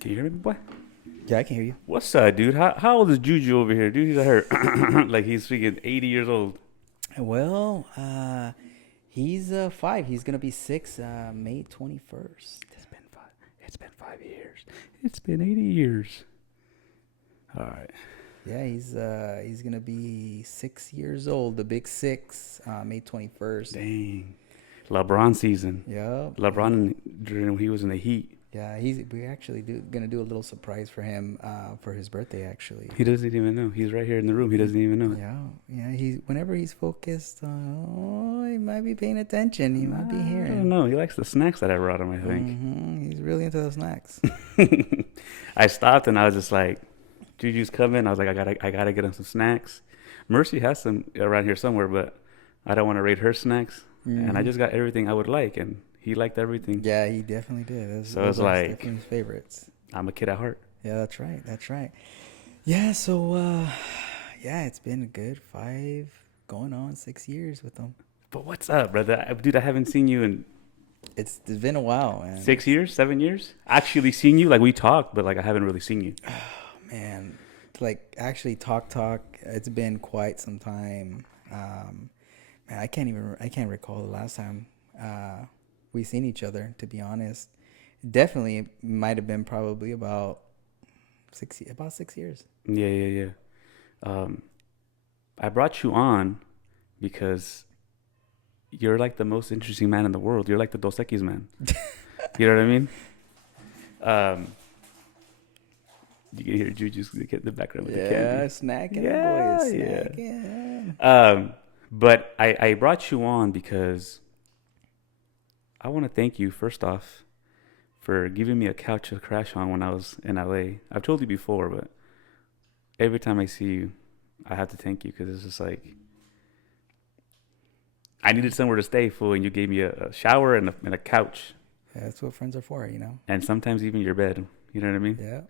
Can you hear me, boy? Yeah, I can hear you. What's up, dude? How old is Juju over here, dude? He's hurt. Like he's freaking 80 years old. Well, he's 5. He's gonna be 6, May 21st. It's been five. It's been 5 years. It's been 80 years. All right. Yeah, he's gonna be 6 years old. The big 6, May 21st. Dang. LeBron season. Yeah, LeBron during when he was in the Heat. yeah. We actually gonna do a little surprise for him for his birthday. Actually, He doesn't even know. He's right here in the room. He doesn't even know. yeah, yeah. Whenever he's focused, he might be paying attention. He might be I don't hearing. know. He likes the snacks that I brought him, I think. He's really into the snacks. I stopped and I was just like, Juju's coming. I was like, I gotta get him some snacks. Mercy has some around here somewhere, but I don't want to rate her snacks. And I hmm just got everything I would like, and he liked everything. Yeah, he definitely did. So it's Those are like, definitely his favorites. I'm a kid at heart. Yeah, that's right. That's right. Yeah, so yeah, it's been a good 5, going on 6 years with him. But what's up, brother? Dude, I haven't seen you in It's been a while, man. 6 years, 7 years. Actually, seen you like we talked, but like I haven't really seen you. Man, like actually talk. It's been quite some time. Man, I can't recall the last time we seen each other. To be honest, definitely it might have been probably about 6 years. Yeah, yeah, yeah. I brought you on because you're like the most interesting man in the world. You're like the Dos Equis man. You know what I mean? Um, you can hear Juju's get in the background with the Yeah, candy. snacking, Yeah, boys, yeah. snacking. But I brought you on because I want to thank you first off for giving me a couch to crash on when I was in LA. I've told you before, but every time I see you, I have to thank you because it's just like I needed somewhere to stay, fool, and you gave me a shower and a couch, Yeah, that's what friends are for, you know. and sometimes even your bed. You know what I mean? Yeah.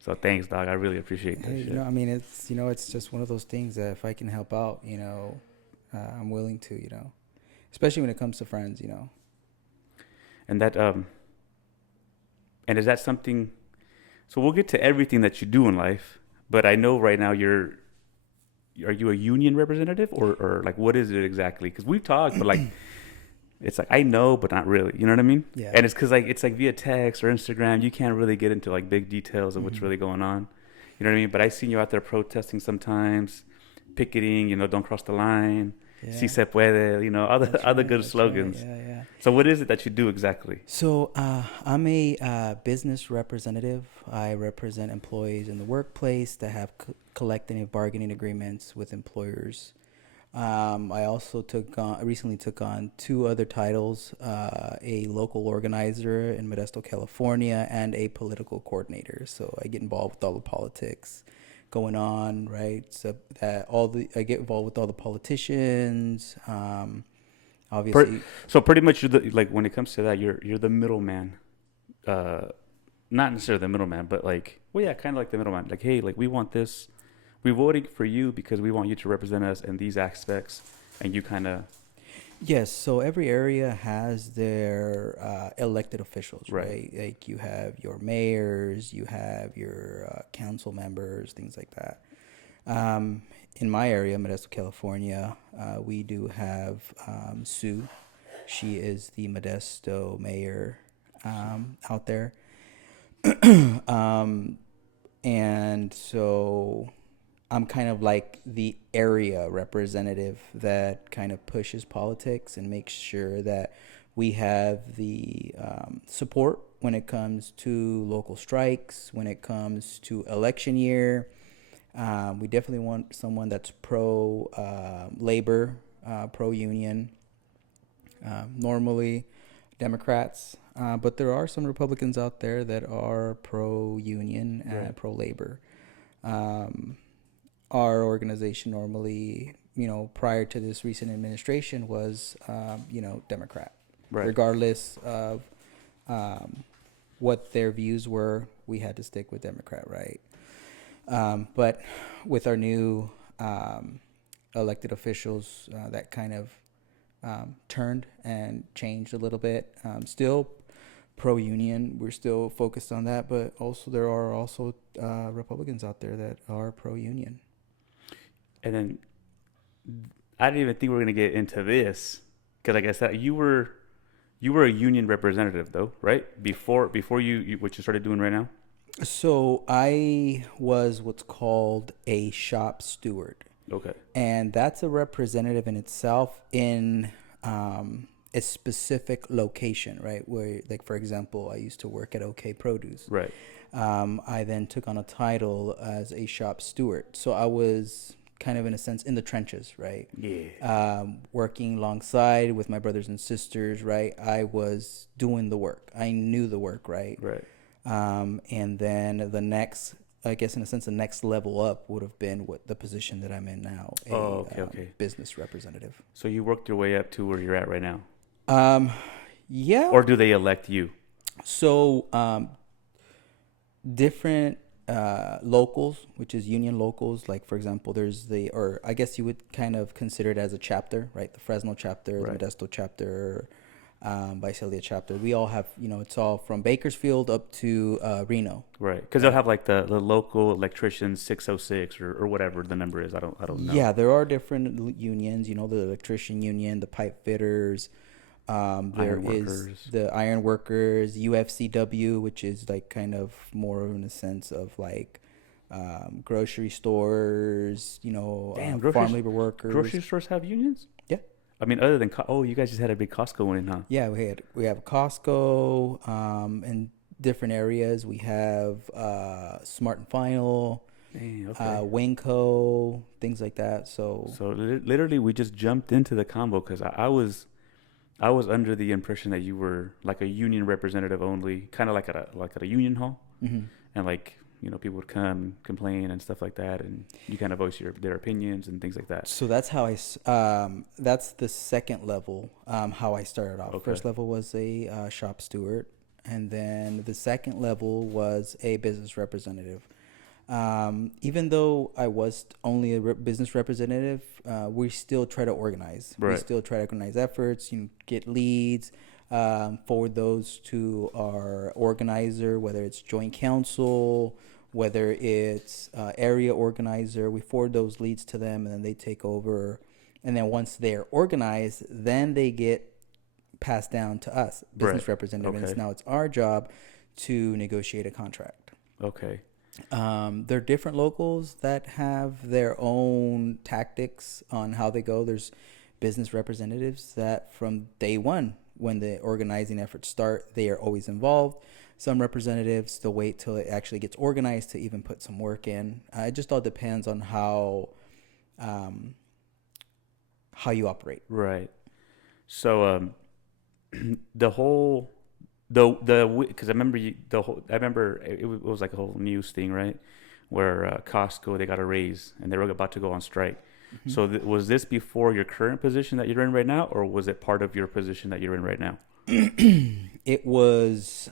So thanks, dog. I really appreciate that Hey, shit. I mean, it's just one of those things that if I can help out, I'm willing to, especially when it comes to friends. And that and is that something? So we'll get to everything that you do in life, but I know right now are you a union representative or like what is it exactly? Because we've talked, but like it's like I know, but not really. You know what I mean? Yeah. And it's because like it's like via text or Instagram, you can't really get into like big details of what's hmm really going on. You know what I mean? But I seen you out there protesting sometimes, picketing. Don't cross the line. Si Yeah. se puede. All the That's other right. good That's right. slogans. Yeah, yeah. So what is it that you do exactly? So I'm a business representative. I represent employees in the workplace that have collective bargaining agreements with employers. I also recently took on 2 other titles: a local organizer in Modesto, California, and a political coordinator. So I get involved with all the politics going on, right? So that I get involved with all the politicians. Obviously, So pretty much you're like when it comes to that, you're the middleman. Uh, Not necessarily the middleman, but like, well, yeah, kind of like the middleman. Like, hey, like we want this. We voted for you because we want you to represent us in these aspects, and you kind of yes. So every area has their elected officials, right, right? Like you have your mayors, you have your council members, things like that. Um, in my area, Modesto, California, we do have Sue. She is the Modesto mayor out there. um, and so I'm kind of like the area representative that kind of pushes politics and makes sure that we have the support when it comes to local strikes, when it comes to election year. We definitely want someone that's pro labor, pro union. Normally, Democrats, but there are some Republicans out there that are pro union right, and pro labor. Um, our organization normally, prior to this recent administration, was, Democrat, right, regardless of what their views were. We had to stick with Democrat, right? But with our new elected officials, that kind of turned and changed a little bit. Still pro-union. We're still focused on that, but also there are also Republicans out there that are pro-union. And then I didn't even think we were gonna get into this because, like I said, you were a union representative though, right? Before you what you started doing right now. So I was what's called a shop steward, Okay. and that's a representative in itself in a specific location, right? Where, like, for example, I used to work at OK Produce. Right. I then took on a title as a shop steward. So I was kind of, in a sense, in the trenches, right? Yeah. Working alongside with my brothers and sisters, right? I was doing the work. I knew the work, right? Right. And then the next, I guess, in a sense, the next level up would have been what the position that I'm in now, Okay. business representative. So you worked your way up to where you're at right now, Yeah. or do they elect you? So different locals, which is union locals, like, for example, there's or I guess you would kind of consider it as a chapter, right? The Fresno chapter, Right. the Modesto chapter, Visalia chapter. We all have, it's all from Bakersfield up to Reno. Right. Because they'll have like the local electrician 606 or whatever the number is. I don't know. Yeah, there are different unions. The electrician union, the pipe fitters. There Iron is workers. the iron workers, UFCW, which is like kind of more in a sense of like grocery stores, Damn, farm labor workers. Grocery stores have unions? Yeah. I mean, other than you guys just had a big Costco one in, huh? Yeah, we have Costco, in different areas. We have Smart and Final, Dang, okay. Winco, things like that. So Literally, we just jumped into the combo because I was under the impression that you were like a union representative only, kind of like at a union hall, mhm. and like people would come and complain and stuff like that, and you kind of voice their opinions and things like that. So that's how that's the second level, how I started off. Okay. First level was a shop steward, and then the second level was a business representative. Even though I was only a business representative, we still try to organize. Right. We still try to organize efforts, get leads, forward those to our organizer, whether it's joint council, whether it's area organizer. We forward those leads to them, and then they take over. And then once they're organized, then they get passed down to us, business Right. representative. Okay. And now it's our job to negotiate a contract. Okay. There are different locals that have their own tactics on how they go. There's business representatives that from day one, when the organizing efforts start, they are always involved. Some representatives, they'll wait till it actually gets organized to even put some work in. It just all depends on how you operate. Right. So the whole because I remember I remember it was like a whole news thing, right? Where Costco, they got a raise and they were about to go on strike. Mm-hmm. So was this before your current position that you're in right now, or was it part of your position that you're in right now? It was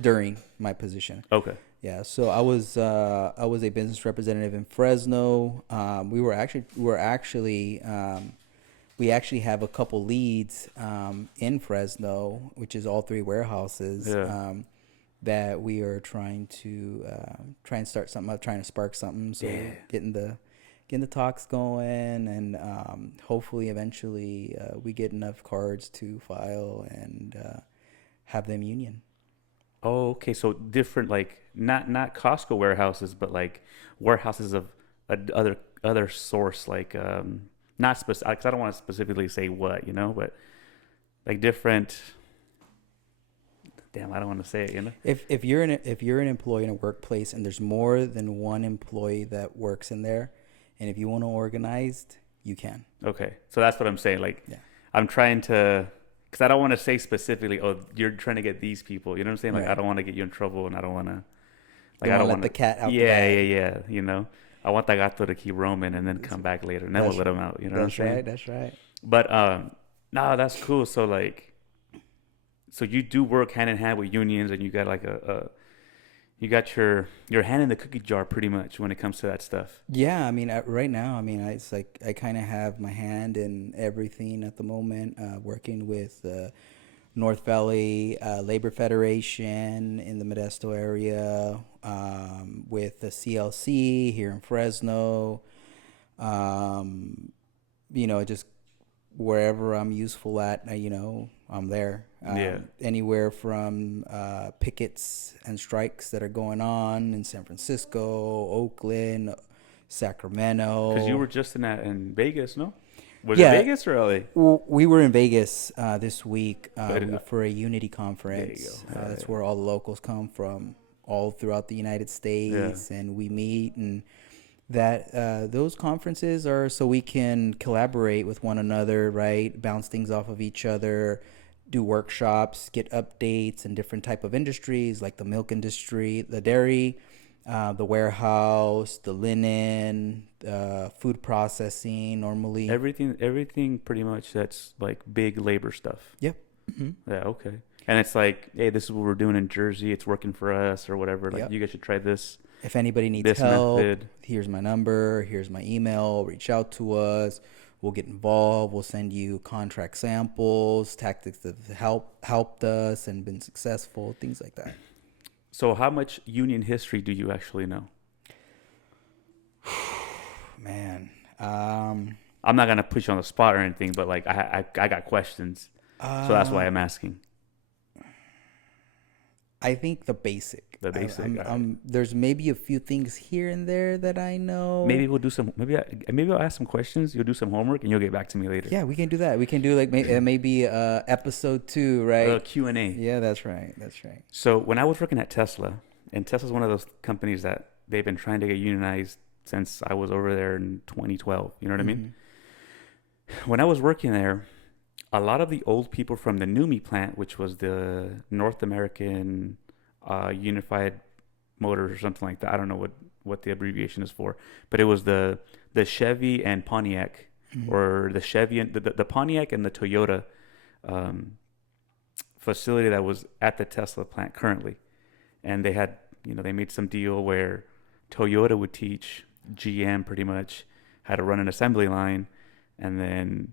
during my position. Okay. Yeah, so I was a business representative in Fresno. We actually have a couple leads in Fresno, which is all three warehouses. Yeah. That we are trying to start something up, trying to spark something. So Yeah. getting the talks going, and hopefully eventually we get enough cards to file and have them union. Oh, okay. So different, like not Costco warehouses, but like warehouses of other source, like not specific. Because I don't want to specifically say what, but like different. Damn, I don't want to say it, If you're an employee in a workplace and there's more than one employee that works in there, and if you want to organize, you can. Okay, so that's what I'm saying. Like, Yeah. I'm trying to, because I don't want to say specifically, oh, you're trying to get these people. You know what I'm saying? Like, Right. I don't want to get you in trouble, and I don't want to. Like, Don't I don't let want the cat out the Yeah, bag. yeah. I want that gato to keep roaming and then come back later, and then we'll let him out. You know what I'm saying? That's right. But no, that's cool. So like, so you do work hand in hand with unions, and you got like You got your hand in the cookie jar pretty much when it comes to that stuff. Yeah, I mean, right now, I mean, it's like I kind of have my hand in everything at the moment, working with North Valley Labor Federation in the Modesto area, with the CLC here in Fresno. Um, just wherever I'm useful at, I'm there. Yeah. Anywhere from pickets and strikes that are going on in San Francisco, Oakland, Because you Sacramento. were just in Vegas, no? Was it Yeah, Vegas or LA? we were in Vegas this week But for a Unity there you conference. go. That's where all the locals come from, all throughout the United Yeah. States, and we meet. And that those conferences are so we can collaborate with one another, right? Bounce things off of each other, do workshops, get updates in different type of industries like the milk industry, the dairy, the warehouse, the linen, food processing. Normally, Everything pretty much that's like big labor stuff. yep. Hmm. Yeah, okay. And it's like, hey, this is what we're doing in Jersey. It's working for us or whatever. Like, Yep. you guys should try If anybody needs this help, method. here's my number, here's my email, reach out to us. We'll get involved. We'll send you contract samples, tactics that helped us and been successful, things like that. So, how much union history do you actually know? Man, I'm not gonna put you on the spot or anything, but like, I got questions, so that's why I'm asking. I think the basic. The basic. All right. There's maybe a few things here and there that I know. Maybe we'll do some. Maybe I'll ask some questions. You'll do some homework, and you'll get back to me later. Yeah, we can do that. We can do like maybe episode 2, right? Q&A. Yeah, that's right. That's right. So when I was working at Tesla, and Tesla's one of those companies that they've been trying to get unionized since I was over there in 2012. You know what I mean? When I was working there, a lot of the old people from the NUMMI plant, which was the North American Unified Motors or something like that. I don't know what the abbreviation is for, but it was the Chevy and Pontiac, or the Chevy and the Pontiac and the Toyota facility that was at the Tesla plant currently, and they had they made some deal where Toyota would teach GM pretty much how to run an assembly line, and then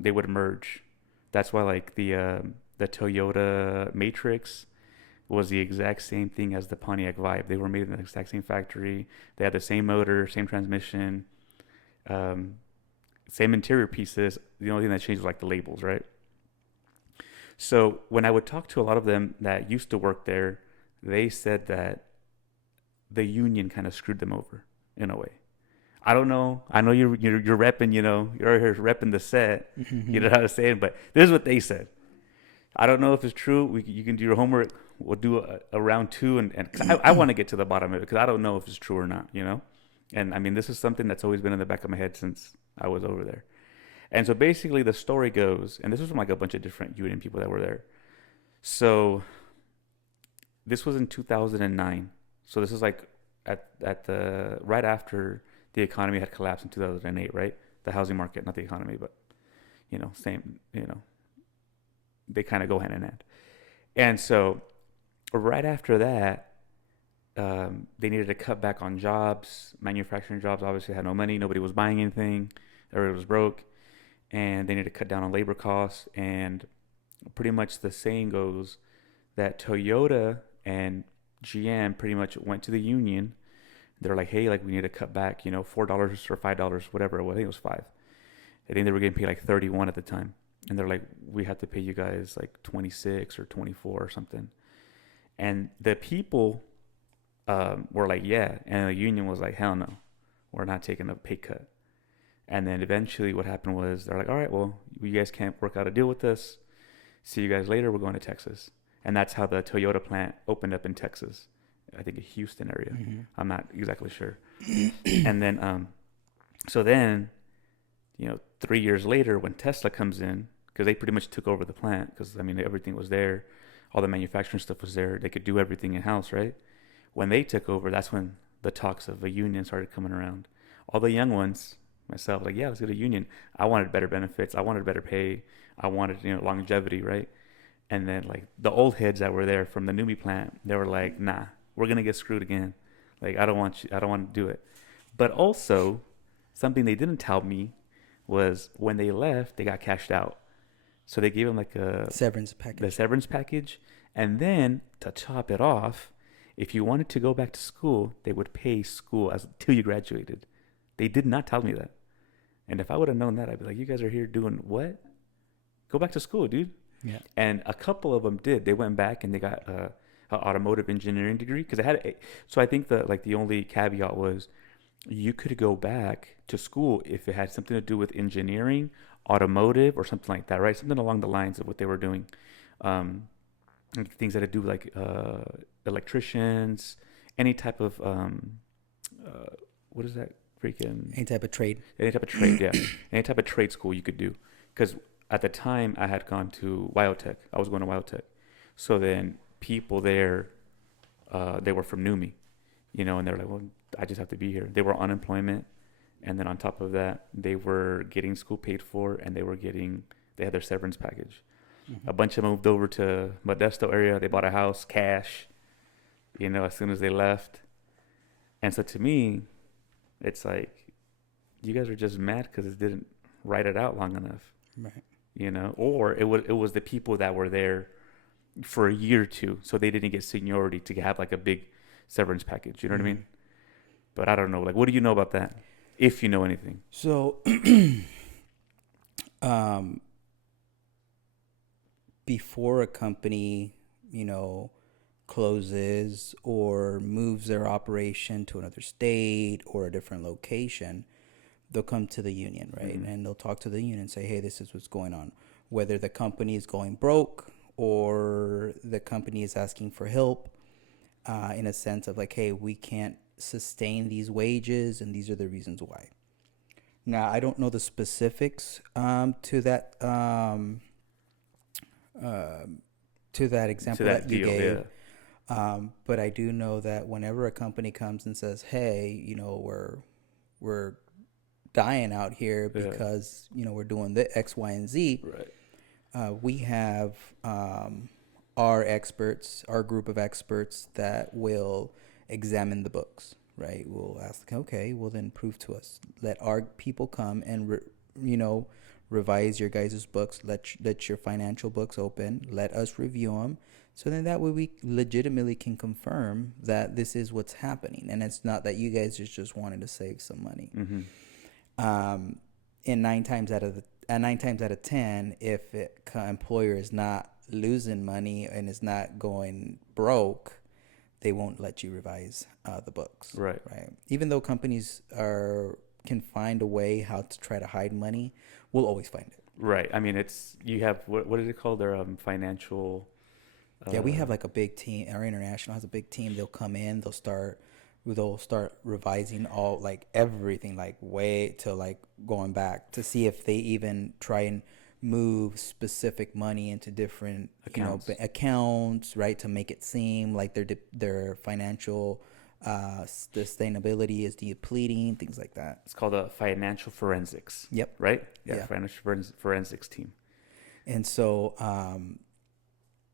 they would merge. That's why like the Toyota Matrix was the exact same thing as the Pontiac Vibe. They were made in the exact same factory. They had the same motor, same transmission, same interior pieces. The only thing that changed was like the labels, right? So when I would talk to a lot of them that used to work there, they said that the union kind of screwed them over in a way. I don't know. I know you're repping, you're over here repping the set. You know how to say it, but this is what they said. I don't know if it's true. You can do your homework. We'll do a round 2, and cause I want to get to the bottom of it because I don't know if it's true or not, And I mean, this is something that's always been in the back of my head since I was over there. And so basically, the story goes, and this was from like a bunch of different union people that were there. So this was in 2009. So this is like at the right after the economy had collapsed in 2008, right? The housing market, not the economy, but same, they kind of go hand in hand. And so right after that, they needed to cut back on jobs. Manufacturing jobs obviously had no money. Nobody was buying anything. Everybody was broke. And they needed to cut down on labor costs. And pretty much the saying goes that Toyota and GM pretty much went to the union. They're like, hey, like we need to cut back, $4 or $5, whatever. Well, I think it was 5. I think they were getting paid like 31 at the time. And they're like, we have to pay you guys like 26 or 24 or something. And the people were like, yeah. And the union was like, hell no, we're not taking a pay cut. And then eventually what happened was they're like, all right, well, you guys can't work out a deal with us. See you guys later. We're going to Texas. And that's how the Toyota plant opened up in Texas. I think a Houston area. I'm not exactly sure. And then, so then, 3 years later when Tesla comes in, because they pretty much took over the plant because, I mean, everything was there. All the manufacturing stuff was there. They could do everything in-house, right? When they took over, that's when the talks of a union started coming around. All the young ones, myself, like, yeah, let's get a union. I wanted better benefits. I wanted better pay. I wanted, longevity, right? And then, like, the old heads that were there from the NUMMI plant, they were like, nah, we're gonna get screwed again. Like I don't want you. I don't want to do it. But also, something they didn't tell me was when they left, they got cashed out. So they gave them like Severance the package. severance package, and then to top it off, if you wanted to go back to school, they would pay school as till you graduated. They did not tell me that. And if I would have known that, I'd be like, you guys are here doing what? Go back to school, dude. Yeah. And a couple of them did. They went back and they got an automotive engineering degree because I had. So I think the only caveat was you could go back to school if it had something to do with engineering, automotive, or something like that, right? Something along the lines of what they were doing. Things that had to do with like electricians, any type of what is that freaking Any type of trade. any type of trade, yeah, any type of trade school you could do. Because at the time I had gone to Biotech, I was going to Biotech, so then people there, they were from NUMI, and they're like, well, I just have to be here. They were on unemployment, and then on top of that, they were getting school paid for, and they had their severance package. Mm-hmm. A bunch of them moved over to Modesto area. They bought a house, cash, as soon as they left. And so to me, it's like, you guys are just mad because it didn't write it out long enough, Right. Or it was the people that were there for a year or two, so they didn't get seniority to have like a big severance package. You know what I mean? But I don't know. Like, what do you know about that? If you know anything. So, before a company, closes or moves their operation to another state or a different location, they'll come to the union, right? Mm-hmm. And they'll talk to the union and say, hey, this is what's going on. Whether the company is going broke or the company is asking for help, in a sense of like, hey, we can't sustain these wages and these are the reasons why. Now, I don't know the specifics to that example that you deal, gave. yeah. But I do know that whenever a company comes and says, "Hey, we're dying out here Yeah. because we're doing the X, Y, and Z," Right. we have our experts, our group of experts that will examine the books. Right? We'll ask, okay, well then prove to us. Let our people come and revise your guys' books. Let your financial books open. Let us review them. So then that way we legitimately can confirm that this is what's happening, and it's not that you guys just wanted to save some money. Mm-hmm. And nine times out of 10, if employer is not losing money and is not going broke, they won't let you revise the books. Right. Right. Even though companies can find a way how to try to hide money, we'll always find it. Right. I mean, you have what is it called? Their financial. Yeah, we have like a big team. Our international has a big team. They'll come in. They'll start revising all like everything, like way to like going back to see if they even try and move specific money into different accounts, right, to make it seem like their financial sustainability is depleting, things like that. It's called a financial forensics. Yep. Right. Yeah. Yeah. Financial forensics team. And so,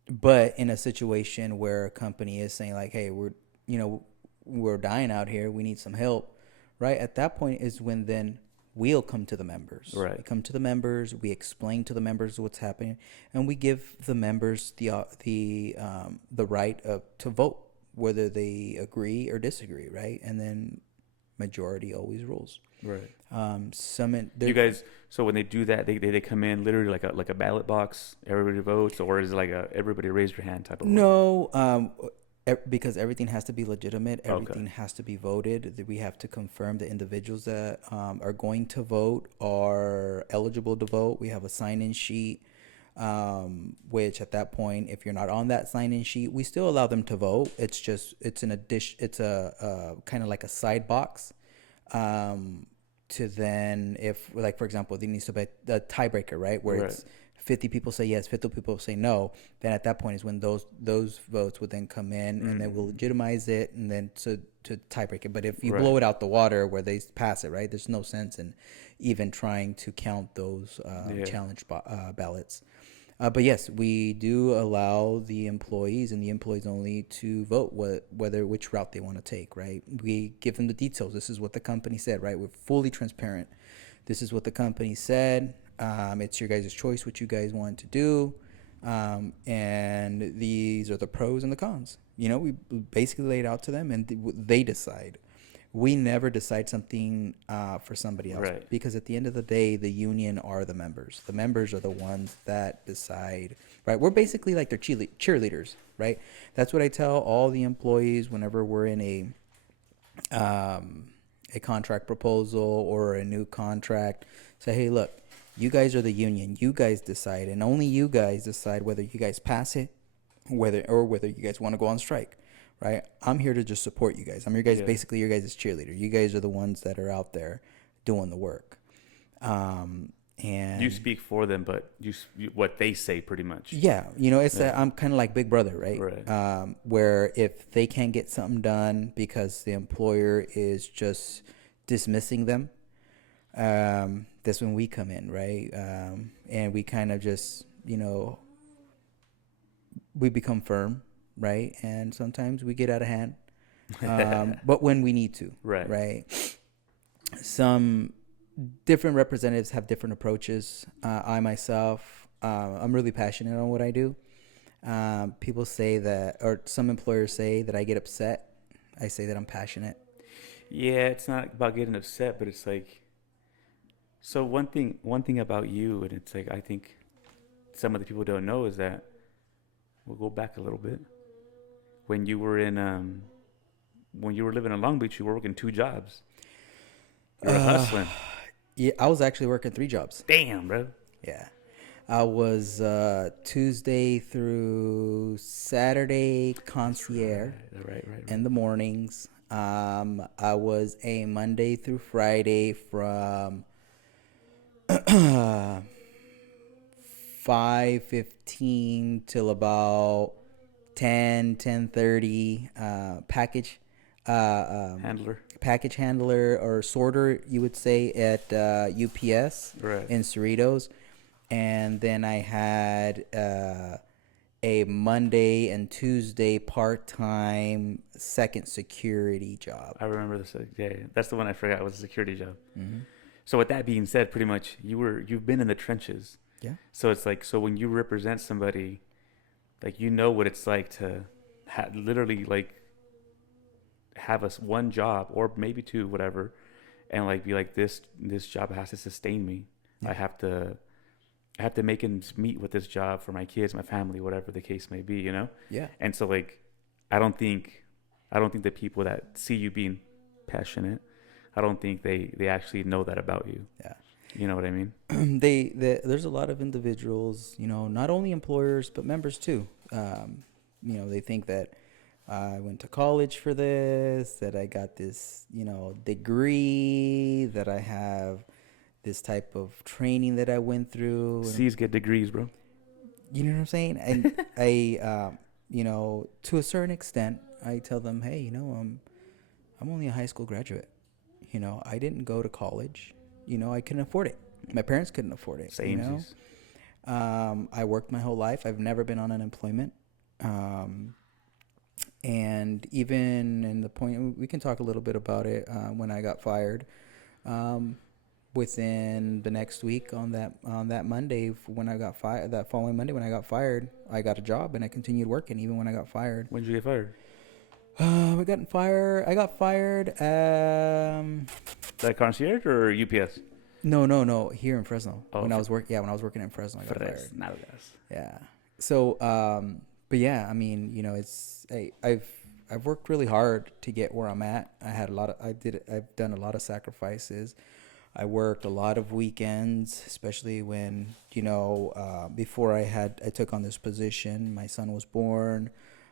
but in a situation where a company is saying like, hey, we're dying out here, we need some help, right? At that point is when then we'll come to the members. Right. We come to the members, we explain to the members what's happening, and we give the members the right to vote whether they agree or disagree, right? And then majority always rules. Right. You guys. So when they do that, they come in literally like a ballot box. Everybody votes, or is it like a everybody raise your hand type of? No. Because everything has to be legitimate, everything has to be voted. We have to confirm the individuals that are going to vote are eligible to vote. We have a sign-in sheet, which at that point, if you're not on that sign-in sheet, we still allow them to vote. It's an addition. It's a kind of like a side box. To then, if like for example, there needs to be a tiebreaker, right, where it's 50 people say yes, 50 people say no, then at that point is when those votes would then come in and then we'll legitimize it and then to tiebreak it. But if you blow it out the water where they pass it, right, there's no sense in even trying to count those challenge ballots. But yes, we do allow the employees and the employees only to vote whether which route they want to take, right? We give them the details. This is what the company said, right? We're fully transparent. This is what the company said. It's your guys' choice what you guys want to do. And these are the pros and the cons. We basically lay it out to them and they decide. We never decide something for somebody else, Right. because at the end of the day, the union are the members. The members are the ones that decide, right? We're basically like their cheerleaders, right? That's what I tell all the employees whenever we're in a contract proposal or a new contract. Say, hey, look, you guys are the union. You guys decide, and only you guys decide whether you guys pass it, whether you guys want to go on strike. Right? I'm here to just support you guys. I'm your guys, Yeah. basically your guys' cheerleader. You guys are the ones that are out there doing the work. And You speak for them, but what they say pretty much. yeah, it's Yeah. I'm kind of like Big Brother, right? Right. Where if they can't get something done because the employer is just dismissing them, that's when we come in, right? And we kind of just, we become firm, right? And sometimes we get out of hand, but when we need to, Right. right? Some different representatives have different approaches. I myself, I'm really passionate on what I do. People say that, or some employers say that I get upset. I say that I'm passionate. Yeah, it's not about getting upset, but it's like, so one thing about you, and it's like I think some of the people don't know is that we'll go back a little bit. When you were when you were living in Long Beach, you were working 2 jobs. You were hustling. Yeah, I was actually working 3 jobs. Damn, bro. Yeah. I was Tuesday through Saturday concierge Right. in the mornings. I was a Monday through Friday from 5:15 till about 10:30. Handler. Package handler or sorter, you would say, at UPS Right. in Cerritos. And then I had a Monday and Tuesday part-time second security job. I remember this. Yeah, that's the one I forgot. It was a security job. Mm-hmm. So with that being said, pretty much you've been in the trenches. Yeah. So it's like, so when you represent somebody, like, you know what it's like to literally like have one job or maybe 2, whatever, and like be like, this job has to sustain me. Yeah. I have to make ends meet with this job for my kids, my family, whatever the case may be, Yeah. And so like, I don't think the people that see you being passionate, I don't think they actually know that about you. Yeah. You know what I mean? There's a lot of individuals, not only employers but members too. They think that I went to college for this, that I got this, degree, that I have this type of training that I went through. C's get degrees, bro. You know what I'm saying? And I, to a certain extent, I tell them, hey, I'm only a high school graduate. I didn't go to college. I couldn't afford it. My parents couldn't afford it. Same. I worked my whole life. I've never been on unemployment. And even in the point, we can talk a little bit about it when I got fired. Within the next week on that Monday when I got fired, that following Monday when I got fired, I got a job and I continued working even when I got fired. When did you get fired? I got fired. That concierge or UPS? No, here in Fresno. Oh, when I was working in Fresno, I got fired. Nalgas. Yeah. So, but yeah, I mean, I've worked really hard to get where I'm at. I've done a lot of sacrifices. I worked a lot of weekends, especially when, before I took on this position, my son was born.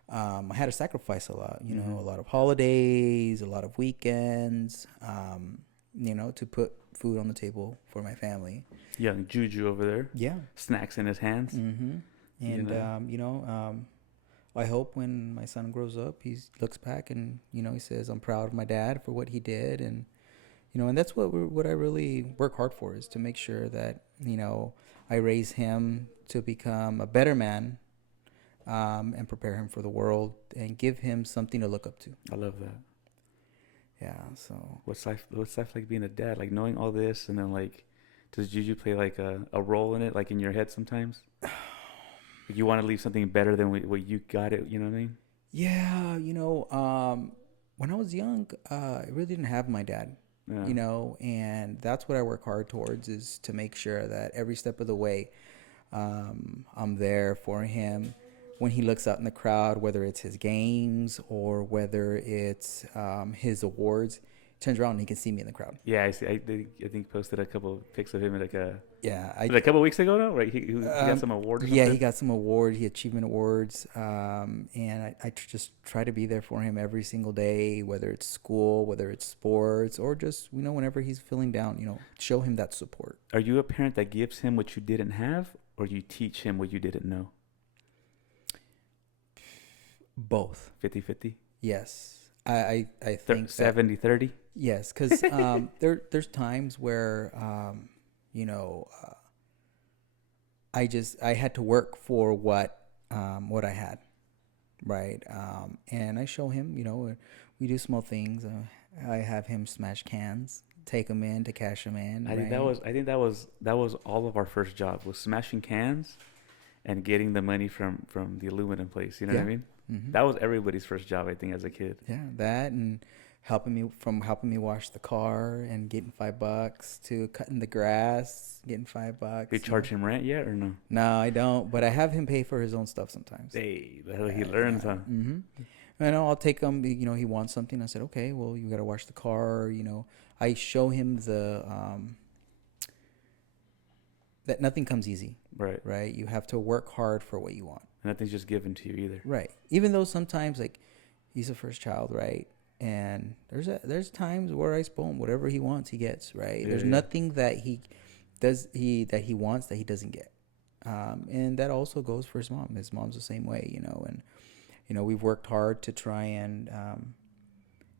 I had to sacrifice a lot, Mm-hmm. a lot of holidays, a lot of weekends, to put food on the table for my family. Young Juju over there. Yeah. Snacks in his hands. Mm-hmm. And, I hope when my son grows up, he looks back and, he says, I'm proud of my dad for what he did. And, And that's what I really work hard for, is to make sure that, I raise him to become a better man, and prepare him for the world and give him something to look up to. I love that. Yeah. So What's life like being a dad? Like knowing all this, and then like, does Juju play like a role in it, like in your head sometimes? Like you want to leave something better than what you got it. You know what I mean? yeah, when I was young, I really didn't have my dad. Yeah. And that's what I work hard towards, is to make sure that every step of the way, I'm there for him when he looks out in the crowd, whether it's his games or whether it's his awards. He turns around and he can see me in the crowd. Yeah, I see. I think posted a couple of pics of him like Yeah, was it a couple of weeks ago now, right? He got some award or yeah, something. he got some awards, he achievement awards, and I just try to be there for him every single day, whether it's school, whether it's sports, or just whenever he's feeling down, show him that support. Are you a parent that gives him what you didn't have, or you teach him what you didn't know? Both. 50-50? Yes, I think 70-30? Yes, because there's times where I had to work for what I had, right? And I show him, we do small things. I have him smash cans, take them in to cash them in. I think that was all of our first job, was smashing cans and getting the money from the aluminum place. You know what I mean? Mm-hmm. That was everybody's first job, I think, as a kid. Yeah, that, and helping me wash the car and getting $5 to cutting the grass, getting $5. You charge him rent yet or no? No, I don't. But I have him pay for his own stuff sometimes. Hey, that's what he learns, huh? Mm-hmm. And I'll take him. He wants something. I said, okay, well, you got to wash the car. I show him that nothing comes easy. Right. Right. You have to work hard for what you want. Nothing's just given to you either. Right. Even though sometimes, like, he's a first child, right? And there's times where I spoil him. Whatever he wants, he gets. Right. There's nothing that he wants that he doesn't get. And that also goes for his mom. His mom's the same way, and we've worked hard to try and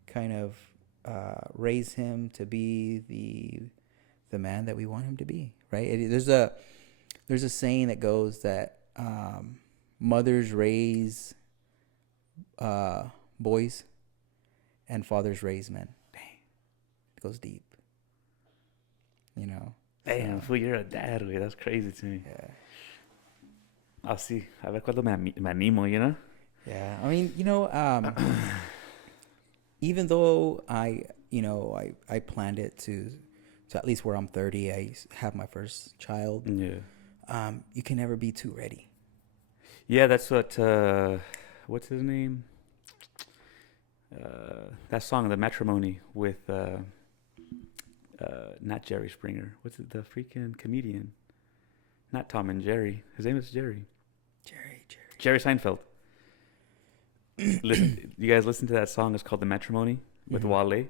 kind of raise him to be the man that we want him to be. Right. There's a saying that goes that mothers raise boys and fathers raise men. Dang. It goes deep. Damn, fool, you're a dad, güey. That's crazy to me. Yeah. I'll see. A ver cuando me animo, Yeah. I mean, even though I planned it to at least where I'm 30, I have my first child. Yeah. You can never be too ready. Yeah, that's what, what's his name? That song, The Matrimony, with, not Jerry Springer. What's it? The freaking comedian. Not Tom and Jerry. His name is Jerry. Jerry Seinfeld. You guys listen to that song? It's called The Matrimony with Wale.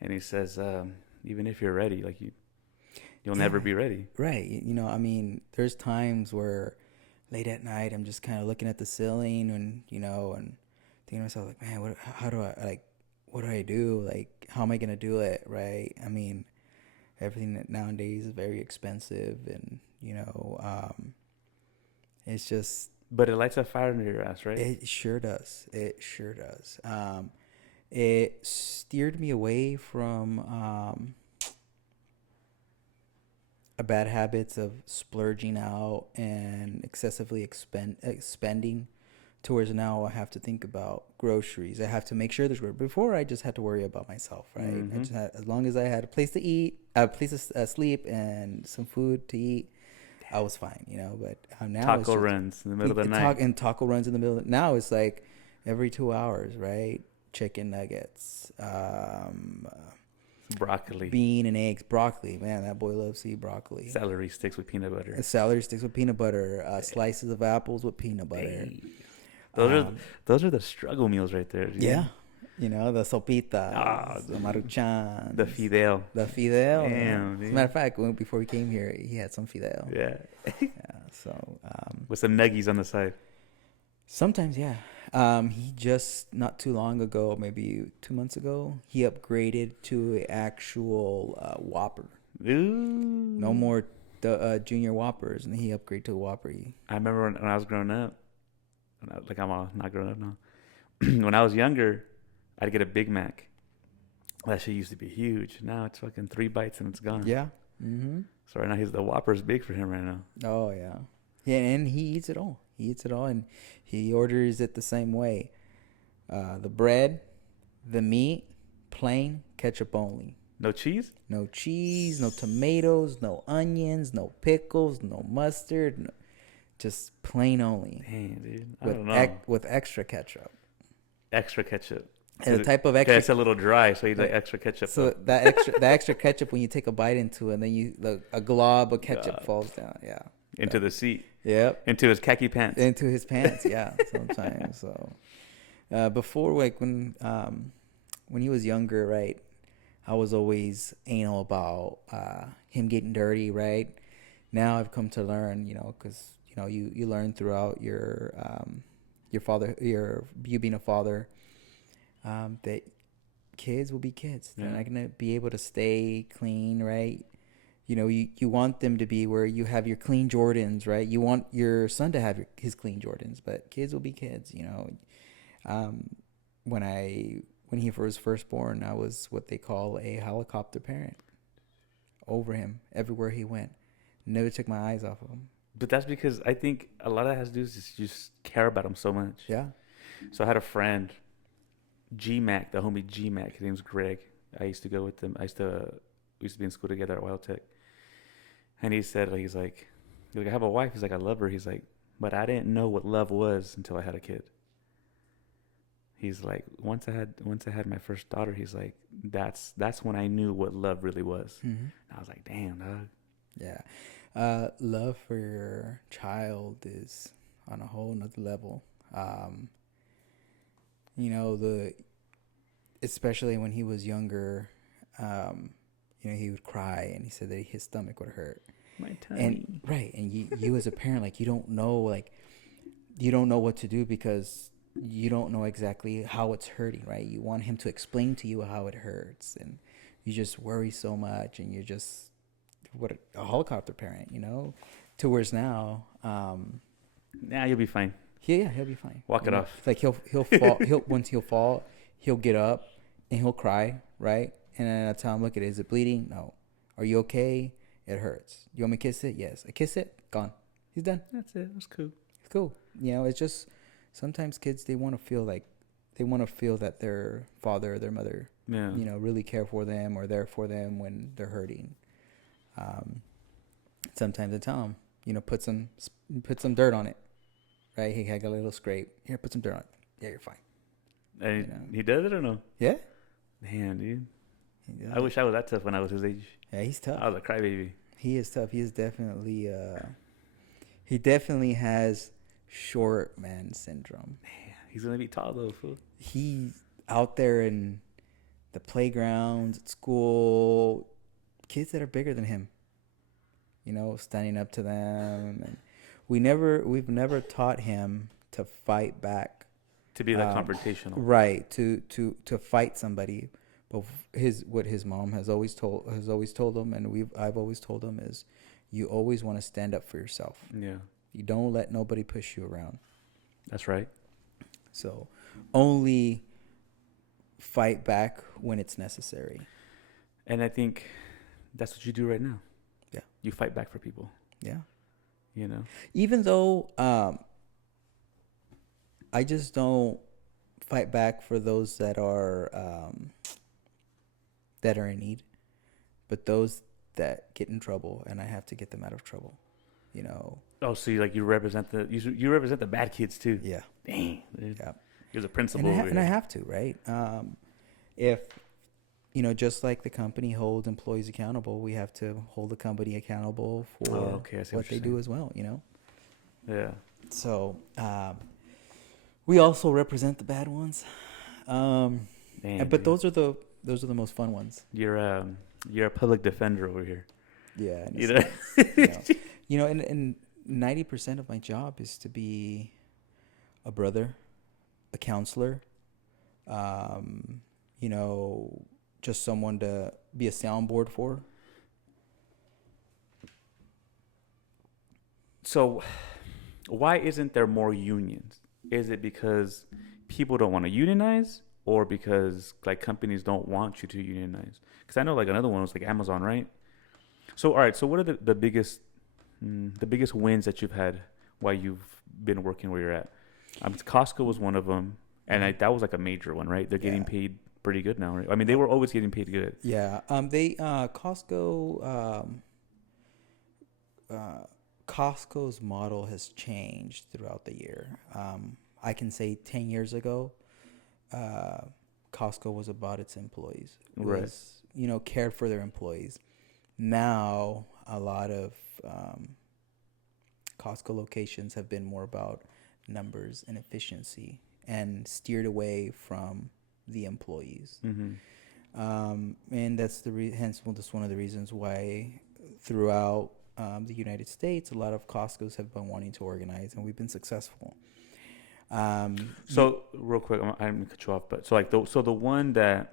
And he says, even if you're ready, like you'll never be ready. Right. I mean, there's times where late at night, I'm just kind of looking at the ceiling and thinking to myself, like, man, what do I do? Like, how am I going to do it? Right. I mean, everything nowadays is very expensive, and, it's just. But it lights a fire under your ass, right? It sure does. It steered me away from bad habits of splurging out and excessively spending, towards now I have to think about groceries. I have to make sure there's groceries. Before, I just had to worry about myself, right? Mm-hmm. As long as I had a place to eat, a place to sleep, and some food to eat, I was fine, But now taco runs in the middle of the night. And taco runs in the middle. Now it's like every 2 hours, right? Chicken nuggets, broccoli, bean and eggs, broccoli. Man, that boy loves to eat broccoli. Celery sticks with peanut butter. Celery sticks with peanut butter. Slices of apples with peanut butter. Hey. Those are the struggle meals right there. Dude. Yeah. The sopitas, the maruchan, the fideo. Damn, as a matter of fact, before we came here, he had some fideo. Yeah. Yeah. So. With some nuggies on the side. Sometimes, yeah. He just not too long ago, maybe 2 months ago, he upgraded to a actual Whopper. No Ooh. more the junior Whoppers, and he upgraded to a Whopper. I remember when I was growing up. Like I'm all not growing up now. When I was younger, I'd get a Big Mac. That shit used to be huge. Now it's fucking 3 bites and it's gone. Yeah. Mm-hmm. So right now the Whopper's big for him right now. Oh yeah. Yeah, and he eats it all. He eats it all, and he orders it the same way. The bread, the meat, plain, ketchup only. No cheese? No cheese, no tomatoes, no onions, no pickles, no mustard. No, just plain only. Damn, dude. I don't know. With extra ketchup. Extra ketchup. And the type of extra. extra. It's a little dry, so you like extra ketchup. So that extra ketchup, when you take a bite into it, and then a glob of ketchup falls down. Yeah. Into the seat. Yep. Into his khaki pants. Into his pants. Yeah. Sometimes. So, before, like when he was younger, right? I was always anal about him getting dirty, right? Now I've come to learn, because you learn throughout your you being a father, that kids will be kids. They're not gonna be able to stay clean, right? You want them to be where you have your clean Jordans, right? You want your son to have his clean Jordans, but kids will be kids, When he was first born, I was what they call a helicopter parent over him everywhere he went. Never took my eyes off of him. But that's because I think a lot of that has to do is just care about him so much. Yeah. So I had a friend, G-Mac, the homie G-Mac. His name's Greg. I used to go with him. We used to be in school together at Wild Tech. And he said, he's like, I have a wife. He's like, I love her. He's like, but I didn't know what love was until I had a kid. He's like, once I had my first daughter, he's like, that's when I knew what love really was. Mm-hmm. I was like, damn, dog. Yeah. Love for your child is on a whole nother level. Especially when he was younger, he would cry, and he said that his stomach would hurt. My tummy. And right, and you as a parent, like, you don't know what to do, because you don't know exactly how it's hurting, right? You want him to explain to you how it hurts, and you just worry so much, and you're just a helicopter parent, to whereas now, You'll be fine. Yeah, he'll be fine. Walk it off. Like he'll fall. Once he'll fall, he'll get up and he'll cry, right? And then I tell him, look, is it bleeding? No. Are you okay? It hurts. You want me to kiss it? Yes. I kiss it. Gone. He's done. That's it. That's cool. It's cool. It's just sometimes kids, they want to feel that their father or their mother, really care for them or there for them when they're hurting. Sometimes I tell them, put some dirt on it. Right, he had a little scrape. Here, put some dirt on it. Yeah, you're fine. And he does it or no? Yeah. Damn, dude. I wish I was that tough when I was his age. Yeah, he's tough. I was a crybaby. He is tough. He is definitely. He definitely has short man syndrome. Man, he's gonna be tall though, fool. He's out there in the playgrounds, at school, kids that are bigger than him. Standing up to them, and we've never taught him to fight back, to be that confrontational, right? To fight somebody, but what his mom has always told him, and I've always told him, is you always want to stand up for yourself. Yeah, you don't let nobody push you around. That's right. So only fight back when it's necessary. And I think that's what you do right now. Yeah, you fight back for people. Yeah. Even though I just don't fight back for those that are in need, but those that get in trouble, and I have to get them out of trouble. Oh, so you represent the bad kids too. Yeah. Dang, dude. Yeah. You're the principal. And I have to, right? If just like the company holds employees accountable, we have to hold the company accountable for what they do as well, Yeah. So we also represent the bad ones. But those are the most fun ones. You're a public defender over here. Yeah. And 90% of my job is to be a brother, a counselor, um, you know, just someone to be a soundboard for. So why isn't there more unions? Is it because people don't want to unionize, or because like companies don't want you to unionize? Because I know like another one was like Amazon, right? So all right, so what are the biggest wins that you've had while you've been working where you're at? Costco was one of them, and Mhm. that was like a major one, right? They're getting Yeah. paid pretty good now, right? I mean, they were always getting paid good. Yeah. They Costco uh, Costco's model has changed throughout the year. I can say 10 years ago, uh, Costco was about its employees. It Right. was, cared for their employees. Now, a lot of um, Costco locations have been more about numbers and efficiency and steered away from the employees. Mm-hmm. And that's hence that's one of the reasons why throughout the United States, a lot of Costco's have been wanting to organize, and we've been successful. So real quick, I'm gonna cut you off, but so like the one that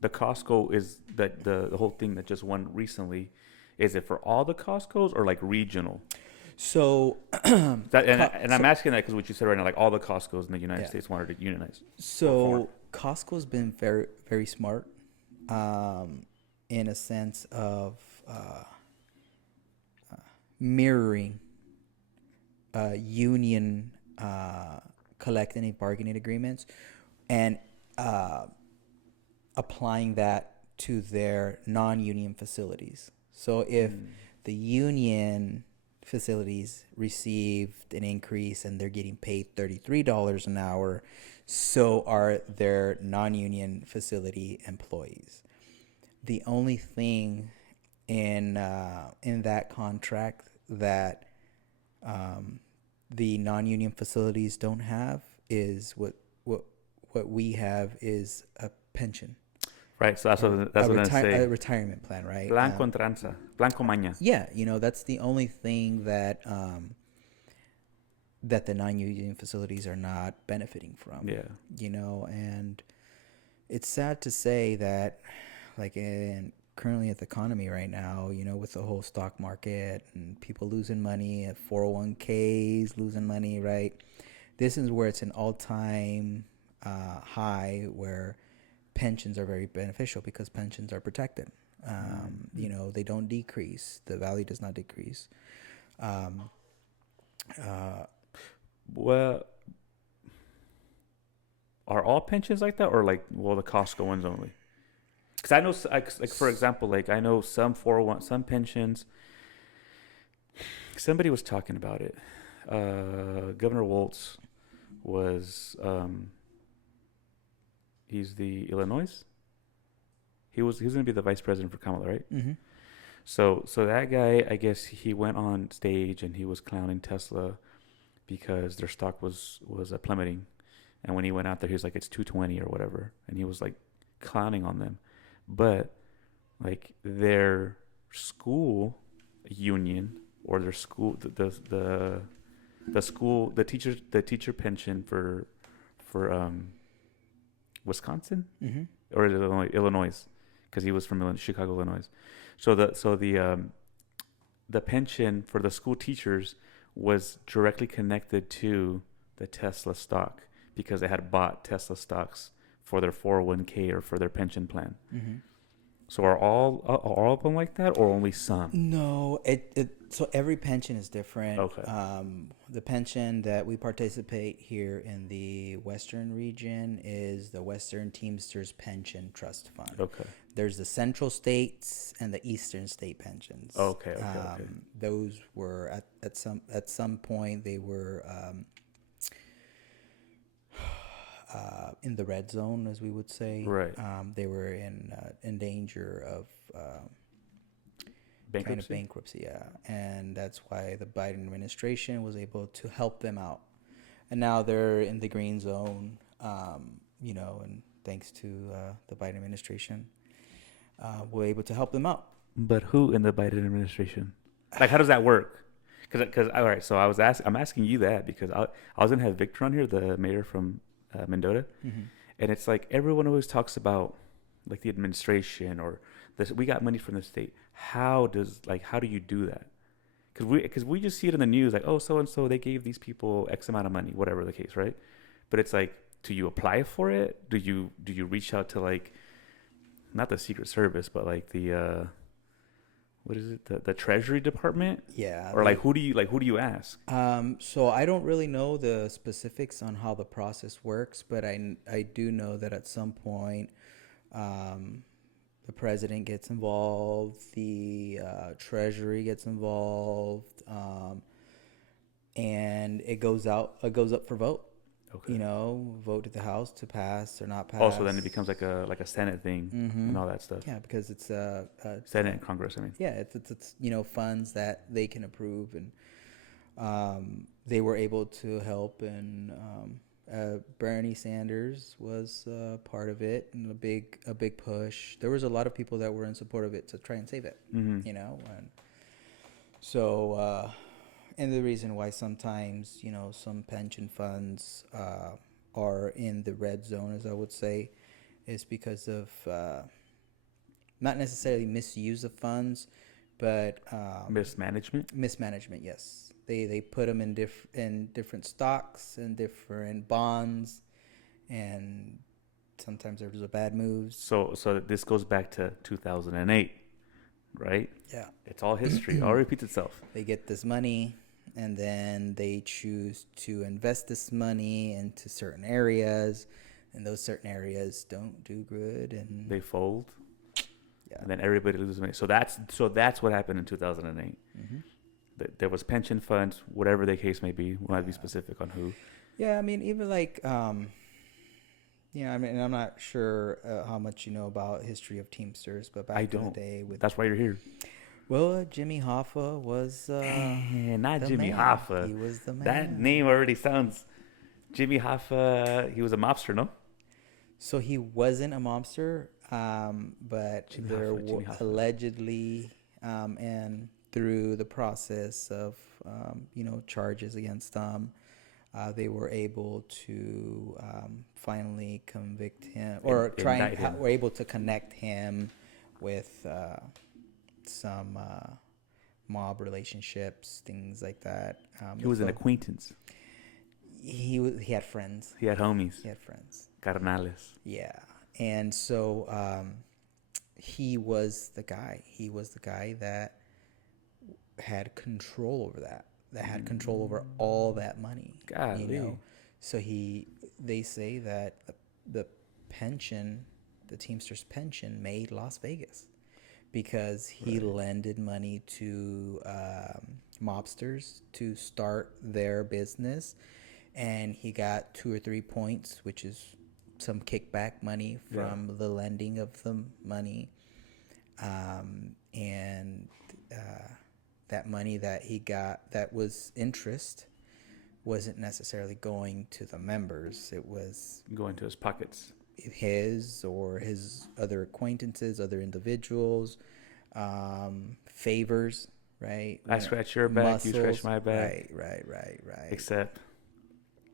the Costco is that the whole thing that just won recently, is it for all the Costco's or like regional? So, I'm asking that because what you said right now, like all the Costco's in the United yeah. States wanted to unionize or form. So Costco's been very, very smart, in a sense of mirroring union collective bargaining agreements and applying that to their non-union facilities. So if the union facilities received an increase and they're getting paid $33 an hour, so are their non-union facility employees. The only thing in that contract that the non-union facilities don't have is what we have is a pension. Right, so that's what I'm A say. retirement plan, right? Blanco entranza, blanco maña. Yeah, that's the only thing that that the non-union facilities are not benefiting from. Yeah. And it's sad to say that, like currently at the economy right now, with the whole stock market and people losing money, at 401ks losing money, right? This is where it's an all-time high where pensions are very beneficial because pensions are protected. They don't decrease. The value does not decrease. Well, are all pensions like that, or like the Costco ones only? Because I know, like for example, like I know some 401, some pensions. Somebody was talking about it. Governor Waltz was he's the Illinois. He was going to be the vice president for Kamala, right? Mm-hmm. So that guy, I guess he went on stage and he was clowning Tesla because their stock was plummeting, and when he went out there, he was like, it's 220 or whatever, and he was like clowning on them, but like their school union or their school the teacher pension for Wisconsin Mm-hmm. or Illinois, because he was from Chicago, Illinois. So the pension for the school teachers was directly connected to the Tesla stock because they had bought Tesla stocks for their 401k or for their pension plan. Mm-hmm. So are all of them like that, or only some? No, so every pension is different. Okay. The pension that we participate here in the Western region is the Western Teamsters Pension Trust Fund. Okay. There's the Central States and the Eastern State pensions. Okay. Those were at some point they were in the red zone, as we would say. Right. They were in danger of Bankruptcy. kind of bankruptcy, yeah, and that's why the Biden administration was able to help them out, and now they're in the green zone. And thanks to the Biden administration, we're able to help them out. But who in the Biden administration? Like, how does that work? Because all right, so I'm asking you that because I was gonna have Victor on here, the mayor from Mendota, Mm-hmm. and it's like everyone always talks about like the administration or this. We got money from the state. How do you do that? Because we just see it in the news like, oh, so and so they gave these people X amount of money, whatever the case, right? But it's like, do you apply for it? Do you reach out to like not the Secret Service, but like the what is it, the Treasury Department, Yeah. or like who do you ask? So I don't really know the specifics on how the process works, but I do know that at some point, um, the president gets involved, the treasury gets involved, and it goes up for vote. Okay. You know, vote to the House to pass or not pass. Also, then it becomes like a Senate thing and all that stuff. Yeah, because it's Senate and Congress. I mean, yeah, it's funds that they can approve, and they were able to help, and Bernie Sanders was part of it, and a big push. There was a lot of people that were in support of it to try and save it, mm-hmm. and so and the reason why sometimes some pension funds are in the red zone, as I would say, is because of not necessarily misuse of funds, but mismanagement. Yes, they put them in different stocks and different bonds, and sometimes there's a bad moves. So this goes back to 2008, right? Yeah, it's all history. It all repeats itself. They get this money, and then they choose to invest this money into certain areas, and those certain areas don't do good, and they fold. Yeah. And then everybody loses money. So that's what happened in 2008. Mm-hmm. There was pension funds, whatever the case may be. We might be specific on who. Yeah, I mean, even like, I mean, I'm not sure how much you know about history of Teamsters, but back in the day, that's why you're here. Well, Jimmy Hoffa was not Jimmy man. Hoffa. He was the man. That name already sounds. Jimmy Hoffa. He was a mobster, no? So he wasn't a mobster, but there allegedly, and through the process of charges against them, they were able to finally convict him, or were able to connect him with some mob relationships, things like that. He was an acquaintance. He had friends. He had homies. He had friends. Carnales. Yeah, and so he was the guy. He was the guy that had control over that. That had control over all that money. Golly. So they say that the pension, the Teamsters pension, made Las Vegas, because he lended money to mobsters to start their business, and he got 2 or 3 points, which is some kickback money from the lending of the money, and that money that he got that was interest wasn't necessarily going to the members. It was going to his pockets. His or his other acquaintances, other individuals, favors, right? I scratch your back, muscles, you scratch my back. Right. Except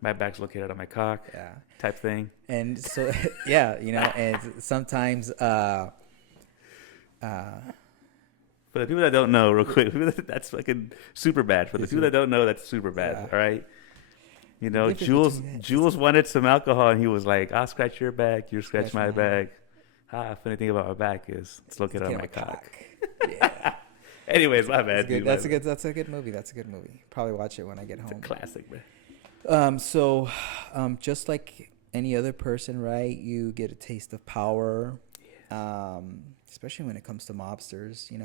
my back's located on my cock. Yeah. Type thing. And so, yeah, and sometimes, for the people that don't know, real quick, that's fucking super bad. For the people that don't know, that's super bad. All right. Jules wanted some alcohol, and he was like, "I'll scratch your back, you scratch my back." Funny thing about my back is it's located on my cock. Yeah. Anyways, my bad. That's a good movie. Probably watch it when I get home. It's a classic, man. So, just like any other person, right? You get a taste of power, especially when it comes to mobsters. You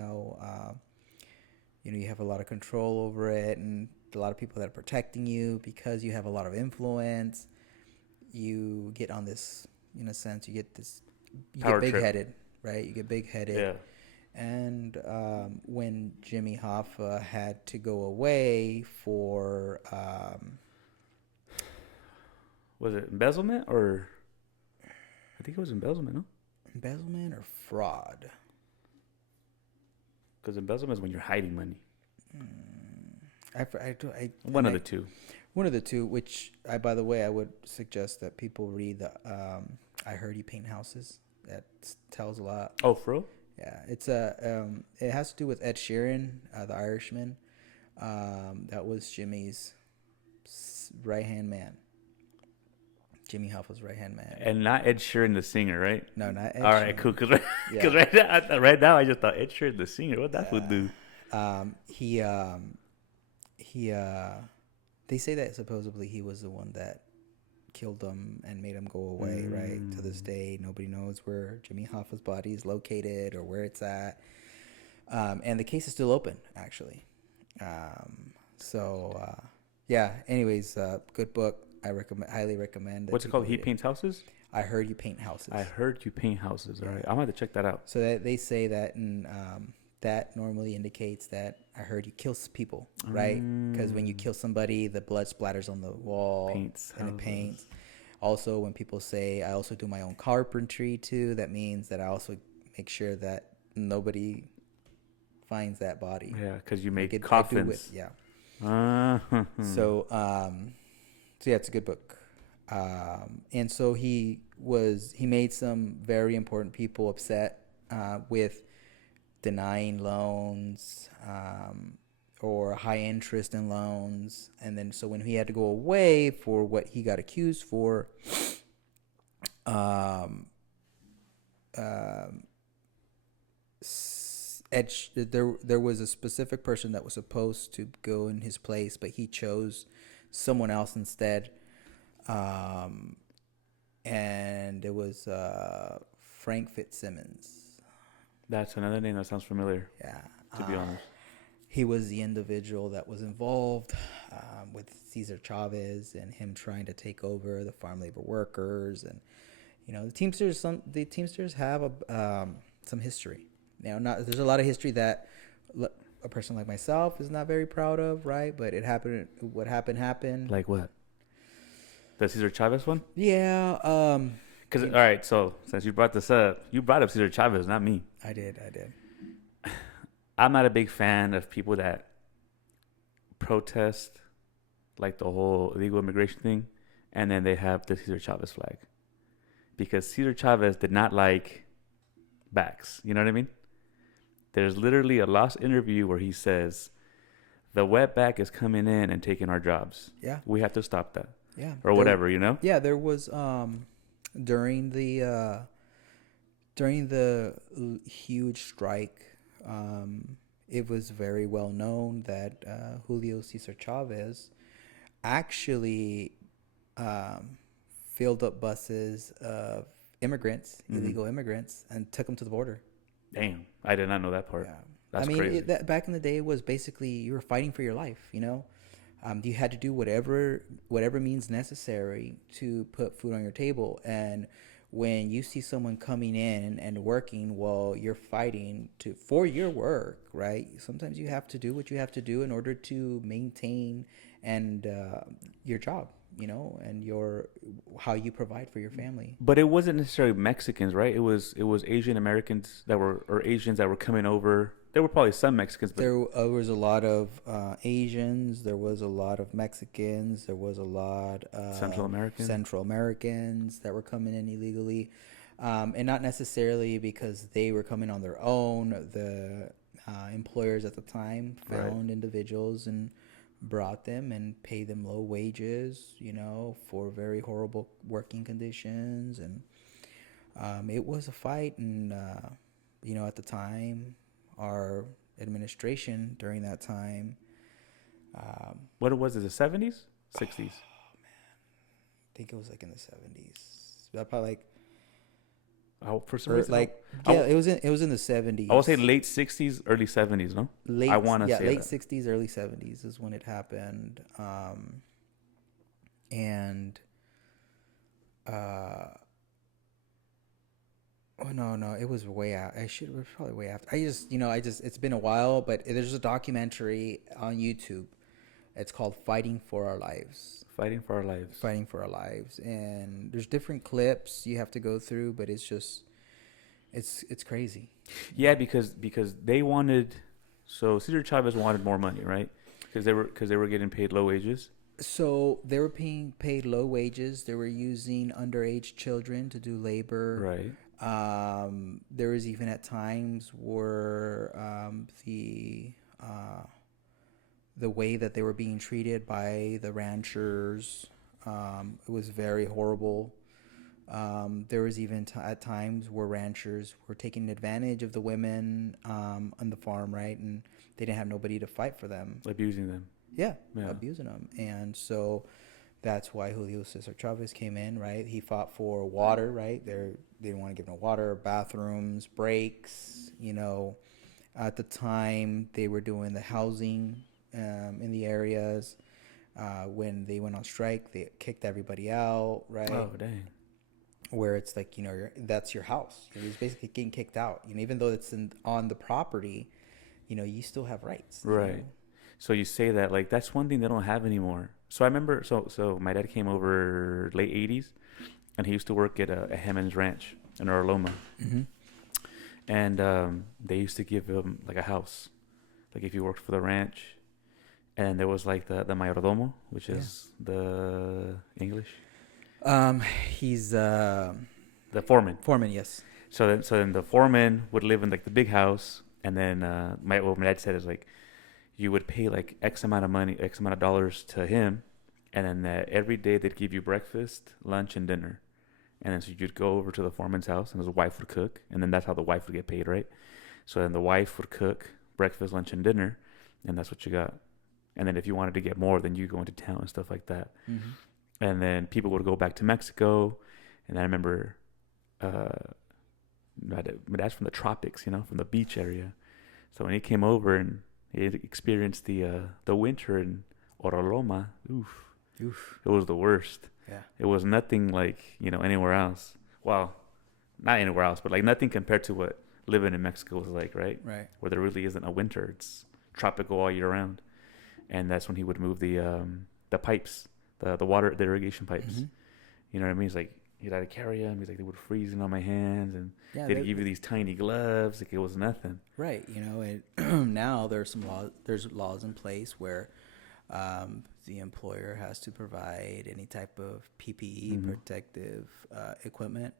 have a lot of control over it, and a lot of people that are protecting you because you have a lot of influence. You get on this, in a sense, you get big-headed, right? You get big-headed. Yeah. And when Jimmy Hoffa had to go away for... was it embezzlement or... I think it was embezzlement, no? Embezzlement or fraud? Because embezzlement is when you're hiding money. I One of the two. One of the two, which I, by the way, I would suggest that people read the I Heard You Paint Houses. That tells a lot. Oh, for real? Yeah, it's it has to do with Ed Sheeran, the Irishman. That was Jimmy's right hand man. Jimmy Hoffa's right hand man. And not Ed Sheeran, the singer, right? No, not Ed All Sheeran. right, cool. Because right now, I just thought Ed Sheeran, the singer. What that would do? He they say that supposedly he was the one that killed him and made him go away. Right, to this day, nobody knows where Jimmy Hoffa's body is located or where it's at. And the case is still open, actually. Yeah. Anyways, good book. I highly recommend. What's it called? He Paints Houses? I Heard You Paint Houses. I Heard You Paint Houses. All right. I'm going to check that out. So that they say that that normally indicates that I heard you kill people, right? Because when you kill somebody, the blood splatters on the wall and it paints. Also, when people say, I also do my own carpentry too, that means that I also make sure that nobody finds that body. Yeah, because you make coffins. Yeah. So, yeah, it's a good book. And so he made some very important people upset with denying loans or high interest in loans. And then so when he had to go away for what he got accused for, there was a specific person that was supposed to go in his place, but he chose someone else instead. And it was Frank Fitzsimmons. That's another name that sounds familiar. Yeah. To be honest. He was the individual that was involved with Cesar Chavez and him trying to take over the farm labor workers. And, the Teamsters have some history. There's a lot of history that a person like myself is not very proud of, right? But it happened. What happened. Like what? The Cesar Chavez one? Yeah. All right, so since you brought this up, you brought up Cesar Chavez, not me. I did. I'm not a big fan of people that protest, like the whole illegal immigration thing, and then they have the Cesar Chavez flag. Because Cesar Chavez did not like backs. You know what I mean? There's literally a lost interview where he says, the wetback is coming in and taking our jobs. Yeah. We have to stop that. Yeah. Or whatever, Yeah, there was during the huge strike, it was very well known that Julio Cesar Chavez actually filled up buses of immigrants, illegal immigrants, and took them to the border. Damn, I did not know that part. Yeah. That's crazy. Back in the day, it was basically you were fighting for your life, you had to do whatever means necessary to put food on your table. And when you see someone coming in and working while you're fighting for your work, right? Sometimes you have to do what you have to do in order to maintain your job, and how you provide for your family. But it wasn't necessarily Mexicans, right? It was Asian Americans or Asians that were coming over. There were probably some Mexicans, but there was a lot of Asians. There was a lot of Mexicans. There was a lot of Central Americans that were coming in illegally, and not necessarily because they were coming on their own. The employers at the time found individuals and brought them and paid them low wages, for very horrible working conditions. And it was a fight. And, at the time, our administration during that time. What was it, the 70s? 60s? Oh, man. I think it was like in the 70s. Probably like. For some reason, it was in the 70s. I would say late 60s, early 70s, no? I want to say late that. 60s, early 70s is when it happened. No, it was way out. It was probably way after. It's been a while, but there's a documentary on YouTube. It's called Fighting for Our Lives. Fighting for Our Lives. And there's different clips you have to go through, but it's just, it's crazy. Yeah, because they wanted, so Cesar Chavez wanted more money, right? Because they were getting paid low wages. So they were being paid low wages. They were using underage children to do labor. Right. There was even at times where the way that they were being treated by the ranchers, it was very horrible. There was even at times where ranchers were taking advantage of the women on the farm, right? And they didn't have nobody to fight for them. Abusing them. Yeah, Yeah. abusing them. And so that's why Julio Cesar Chavez came in, right? He fought for water, right? They didn't want to give no water, bathrooms, breaks. At the time they were doing the housing in the areas. When they went on strike, they kicked everybody out, right? Oh, dang. Where it's like, that's your house. It's basically getting kicked out. Even though it's on the property, you still have rights. Right. So you say that, like, that's one thing they don't have anymore. So I remember, so my dad came over late 80s, and he used to work at a Hammond's Ranch in Orloma. Mm-hmm. And they used to give him, like, a house. Like, if you worked for the ranch. And there was, like, the mayordomo, which is the English. He's the foreman. Foreman, yes. So then the foreman would live in, like, the big house. And then what my dad said is, like, you would pay like X amount of money, X amount of dollars to him, and then every day they'd give you breakfast, lunch, and dinner. And then so you'd go over to the foreman's house, and his wife would cook, and then that's how the wife would get paid, right? So then the wife would cook breakfast, lunch, and dinner, and that's what you got. And then if you wanted to get more, then you go into town and stuff like that. Mm-hmm. And then people would go back to Mexico, and I remember my dad's from the tropics, from the beach area. So when he came over and he experienced the winter in Oroloma. Oof. It was the worst. Yeah. It was nothing like, anywhere else. Well, not anywhere else, but like nothing compared to what living in Mexico was like, right? Right. Where there really isn't a winter. It's tropical all year round. And that's when he would move the pipes, the water, the irrigation pipes. Mm-hmm. You know what I mean? He's like, he'd had to carry them. He's like, they would freeze on my hands, and they'd give you these tiny gloves. Like, it was nothing. Right. And now there's laws in place where the employer has to provide any type of PPE, Mm-hmm. protective equipment,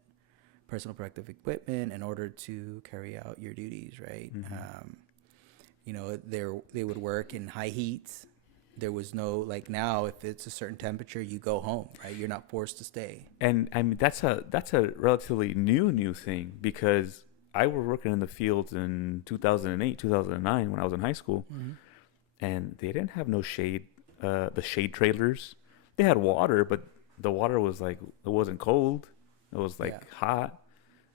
personal protective equipment, in order to carry out your duties. Right. Mm-hmm. They would work in high heat. There was no, like, now if it's a certain temperature, you go home, right? You're not forced to stay. And I mean, that's a relatively new thing, because I was working in the fields in 2008, 2009 when I was in high school, Mm-hmm. and they didn't have no shade. The shade trailers, they had water, but the water was like, it wasn't cold. It was like hot.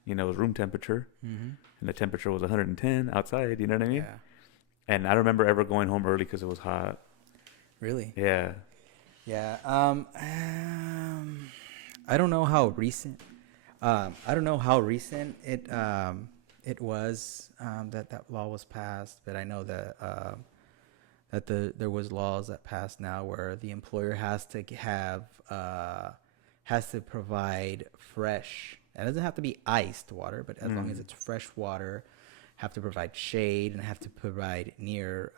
It was room temperature, Mm-hmm. and the temperature was 110 outside. You know what I mean? Yeah. And I remember ever going home early because it was hot. Really? Yeah. Yeah. I don't know how recent. It was that law was passed, but I know that there was laws that passed now where the employer has to provide fresh. It doesn't have to be iced water, but as long as it's fresh water, have to provide shade and have to provide near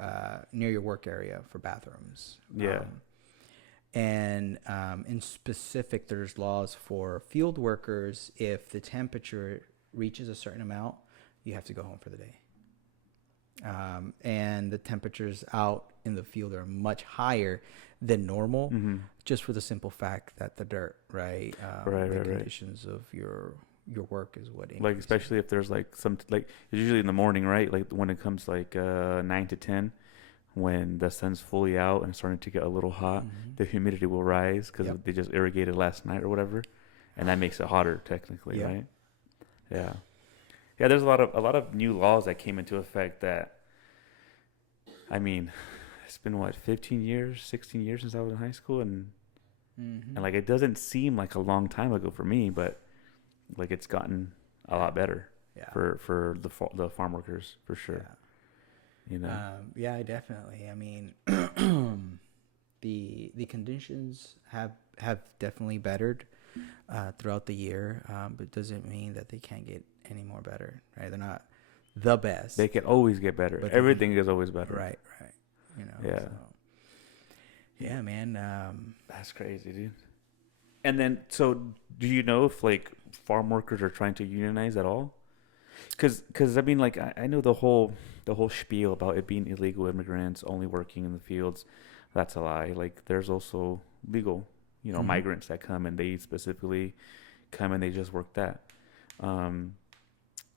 your work area for bathrooms. Yeah. In specific, there's laws for field workers. If the temperature reaches a certain amount, you have to go home for the day. And the temperatures out in the field are much higher than normal, just for the simple fact that the dirt, right? The conditions of your work is what like, especially if there's like some, like, it's usually in the morning, right? Like when it comes like 9 to 10, when the sun's fully out and it's starting to get a little hot, the humidity will rise because they just irrigated last night or whatever, and that makes it hotter technically, right? Yeah. There's a lot of new laws that came into effect that, I mean, it's been what, 15 years, 16 years since I was in high school, and like, it doesn't seem like a long time ago for me, but like, it's gotten a lot better for the farm workers, for sure. Definitely. I mean, the conditions have definitely bettered throughout the year, but it doesn't mean that they can't get any more better, right? They're not the best. They can always get better. Everything is always better. Right. Yeah. So, Yeah, man. That's crazy, dude. And then, so do you know if like farm workers are trying to unionize at all? Because I mean, like I know the whole spiel about it being illegal immigrants only working in the fields. That's a lie. Like there's also legal, Mhm. migrants that come and they specifically come and they just work that. Um,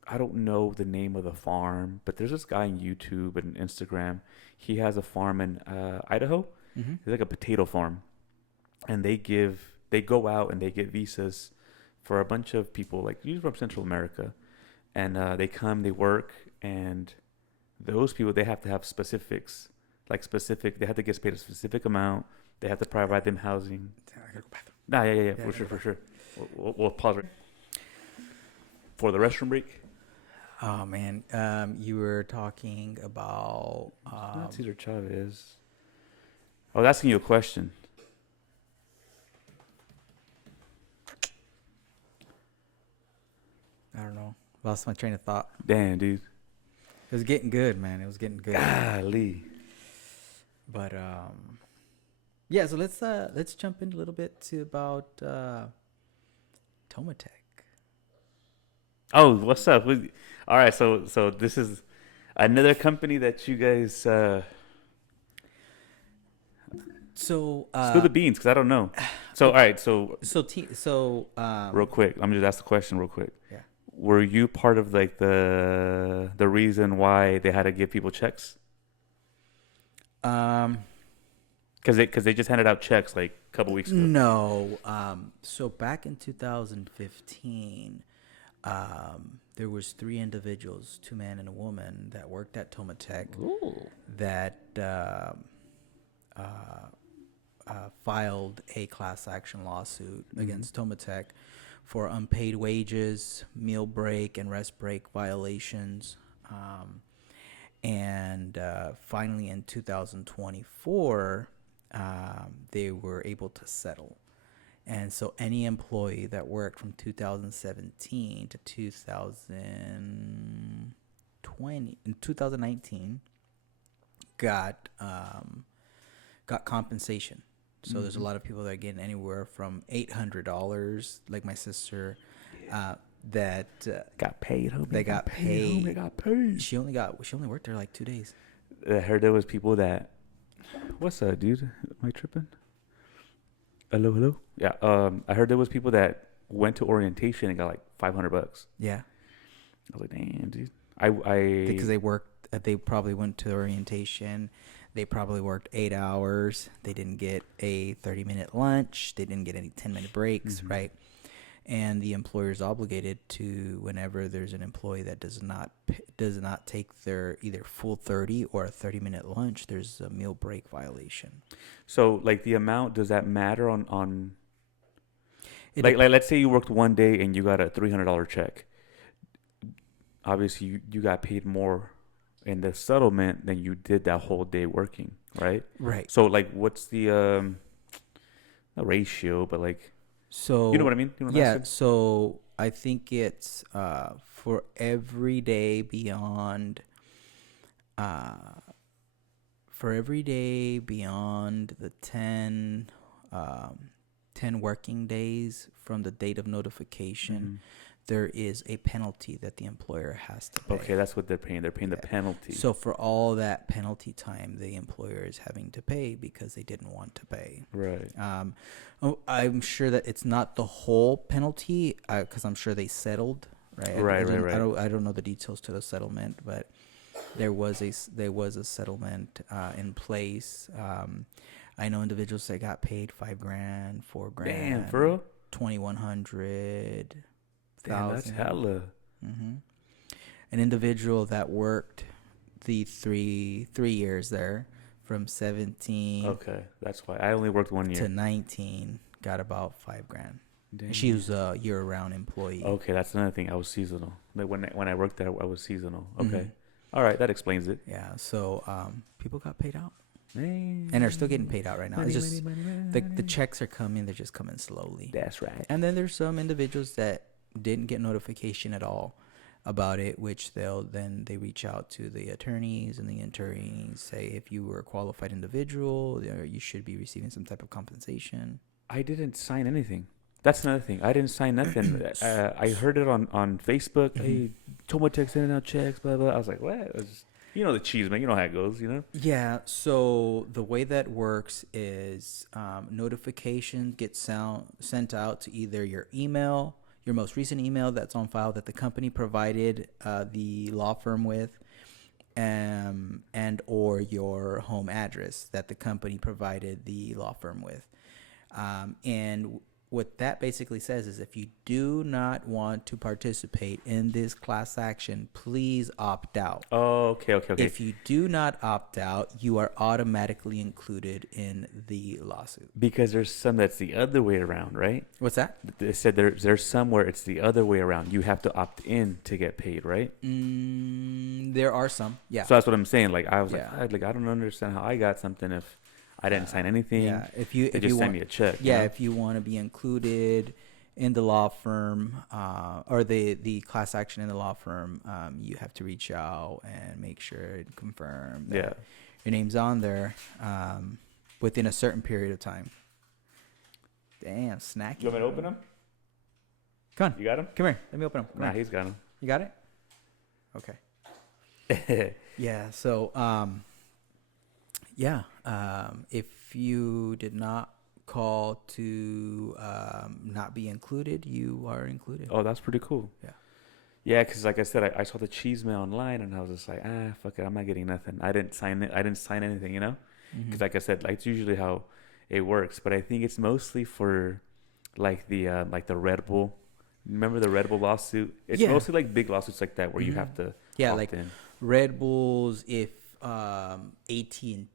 I don't know the name of the farm, but there's this guy on YouTube and Instagram. He has a farm in Idaho. Mhm. It's like a potato farm, and they go out and they get visas for a bunch of people, like usually from Central America, and they come, they work, and those people they have to have specifics, like specific. They have to get paid a specific amount. They have to provide them housing. I gotta go bathroom. Nah, yeah, yeah, Yeah, I for gotta sure, go for bathroom. sure. We'll pause right for the restroom break. Oh man, you were talking about It's not Cesar Chavez. I was asking you a question. I don't know. Lost my train of thought. Damn, dude. It was getting good, man. It was getting good. Golly. But yeah. So let's jump in a little bit to about Tomatech. Oh, what's up? All right, so this is another company that you guys So spill the beans because I don't know. So all okay. right, so So real quick, let me just ask the question real quick. yeah. Were you part of like the reason why they had to give people checks? Um Because they just handed out checks like a couple weeks ago. no. So back in 2015, there was three individuals, two men and a woman, that worked at Tomatech Ooh. that filed a class action lawsuit against Tomatech for unpaid wages, meal break, and rest break violations. And finally, in 2024, they were able to settle. And so any employee that worked from 2017 to 2020 in 2019 got compensation. So there's a lot of people that are getting anywhere from $800, like my sister, that Got paid, homie. they got paid. Homie, got paid. She only worked there like 2 days. I heard there was people that. What's up, dude? Am I tripping? Hello, hello. Yeah. I heard there was people that went to orientation and got like $500. Yeah, I was like, damn, dude. I because they worked. They probably went to orientation. They probably worked 8 hours. They didn't get a 30-minute lunch. They didn't get any 10-minute breaks, Mhm. right? And the employer is obligated to, whenever there's an employee that does not take their either full 30 or a 30-minute lunch, there's a meal break violation. So like the amount, does that matter on It like dep- let's say you worked one day and you got a $300 check. Obviously you got paid more in the settlement than you did that whole day working, right? right. So like what's the not ratio, but like you know So what I mean? You know what I'm yeah, asking? so I think it's for every day uh beyond the 10 working days from the date of notification, Hmm. there is a penalty that the employer has to pay. Okay, that's what they're paying. They're paying the Yeah. penalty. So for all that penalty time, the employer is having to pay because they didn't want to pay. Right. I'm sure that it's not the whole penalty because I'm sure they settled. Right. Right, right, right. I don't know the details to the settlement, but there was a settlement in place. I know individuals that got paid $5,000, Damn, $4,000, for real? 2,100, Damn, that's 1,000. hella. Mm-hmm. An individual that worked the three years there, from 17 Okay, that's why I only worked 1 to year. 19, got about $5,000. Damn. She was a year-round employee. Okay, that's another thing. I was seasonal. Like when I worked there, I was seasonal. Okay, Mhm. all right, that explains it. Yeah, so people got paid out, Man. and they're still getting paid out right now. It's Money, just money, money, the money. checks are coming; they're just coming slowly. That's right. And then there's some individuals that didn't get notification at all. about it, which they reach out to the attorneys, and the attorneys say if you were a qualified individual, you should be receiving some type of compensation. I didn't sign anything. That's another thing. I didn't sign nothing. I heard it on Facebook. Mm-hmm. Hey, Tomotex sending out checks, blah, blah. I was like, what? It was just, you know the cheese, man. You know how it goes, you know? Yeah, so the way that works is notifications get sent out to either your email, your most recent email that's on file that the company provided the law firm with, and or your home address that the company provided the law firm with. And what that basically says is if you do not want to participate in this class action, please opt out. Oh, okay. If you do not opt out, you are automatically included in the lawsuit. Because there's some that's the other way around, right? What's that? They said there's some where it's the other way around. You have to opt in to get paid, right? There are some, yeah. So that's what I'm saying. Like I was Yeah. like I don't understand how I got something if I didn't sign anything. Yeah, They just sent me a check. Yeah, you know? if you want to be included in the law firm or the class action in the law firm, you have to reach out and make sure and confirm that your name's on there within a certain period of time. Damn, snacking. You want me to open them? Come on. You got them? Come here. Let me open them. Come Nah, on. he's got them. You got it? Okay. Yeah, so if you did not call to not be included, you are included. Oh, that's pretty cool. Yeah. Yeah, because like I said, I saw the cheese mail online, and I was just like, fuck it, I'm not getting nothing. I didn't sign it. I didn't sign anything, you know? Because like I said, like it's usually how it works. But I think it's mostly for like the Red Bull. Remember the Red Bull lawsuit? It's mostly like big lawsuits like that where you have to opt in. Red Bulls, if AT&T,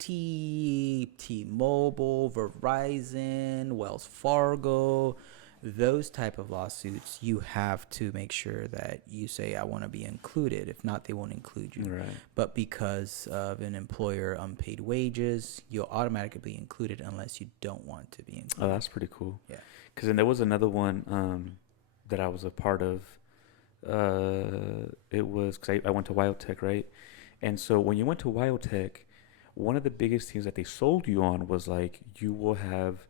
T-Mobile, Verizon, Wells Fargo, those type of lawsuits, you have to make sure that you say, I want to be included. If not, they won't include you. Right. But because of an employer unpaid wages, you'll automatically be included unless you don't want to be included. Oh, that's pretty cool. Yeah. Because then there was another one that I was a part of. It was because I went to WildTech, right? And so when you went to WildTech, one of the biggest things that they sold you on was like you will have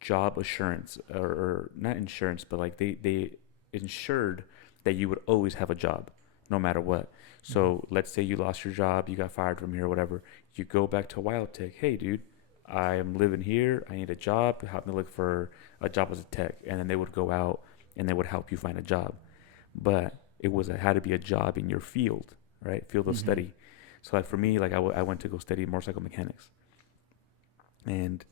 job assurance or not insurance, but like they ensured that you would always have a job no matter what. So let's say you lost your job, you got fired from here or whatever. You go back to WildTech. Hey, dude, I am living here. I need a job. Help me look for a job as a tech. And then they would go out and they would help you find a job. But it had to be a job in your field, right? Field of study. So like for me, like I went to go study motorcycle mechanics. And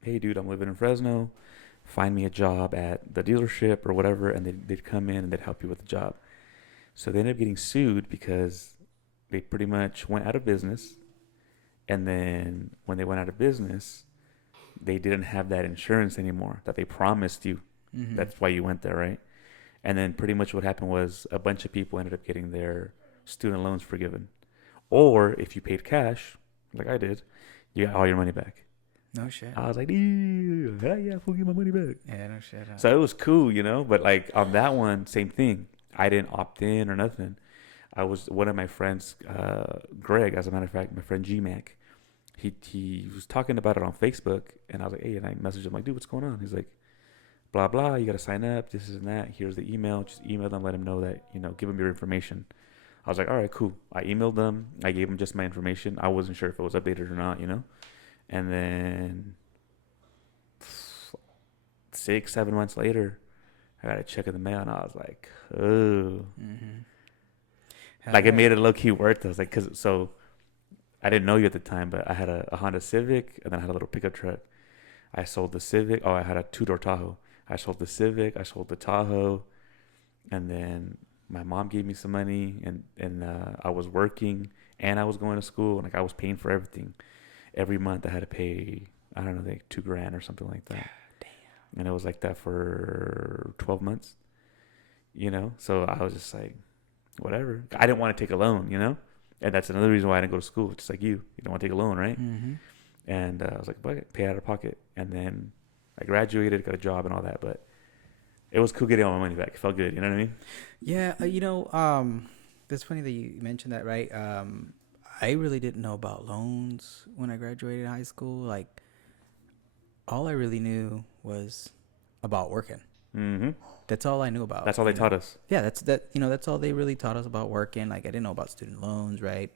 hey, dude, I'm living in Fresno. Find me a job at the dealership or whatever, and they'd come in and they'd help you with the job. So they ended up getting sued because they pretty much went out of business. And then when they went out of business, they didn't have that insurance anymore that they promised you. That's why you went there, right? And then pretty much what happened was a bunch of people ended up getting their student loans forgiven. Or if you paid cash, like I did, you got all your money back. No shit. I was like, yeah, I'll get my money back. Yeah, no shit. So it was cool, you know? But like on that one, same thing. I didn't opt in or nothing. I was one of my friends, Greg, as a matter of fact, my friend G-Mac. He was talking about it on Facebook, and I was like, hey, and I messaged him like, dude, what's going on? He's like, blah, blah, you got to sign up, this and that. Here's the email. Just email them, let them know that, give them your information. I was like, all right, cool. I emailed them. I gave them just my information. I wasn't sure if it was updated or not, And then 6-7 months later, I got a check in the mail, and I was like, oh. Like, it made it low-key worth it. I was like, so I didn't know you at the time, but I had a Honda Civic, and then I had a little pickup truck. I sold the Civic. Oh, I had a 2-door Tahoe. I sold the Civic. I sold the Tahoe. And then my mom gave me some money, and I was working, and I was going to school, and like I was paying for everything. Every month I had to pay, I don't know, like $2,000 or something like that. God damn. And it was like that for 12 months, So I was just like, whatever. I didn't want to take a loan, And that's another reason why I didn't go to school. Just like you don't want to take a loan, right? And I was like, fuck it, pay out of pocket. And then I graduated, got a job and all that, but it was cool getting all my money back. It felt good, you know what I mean? Yeah, That's funny that you mentioned that, right? I really didn't know about loans when I graduated high school. Like, all I really knew was about working. Mm-hmm. That's all I knew about. That's all they taught us. Yeah, that's all they really taught us about working. Like, I didn't know about student loans, right?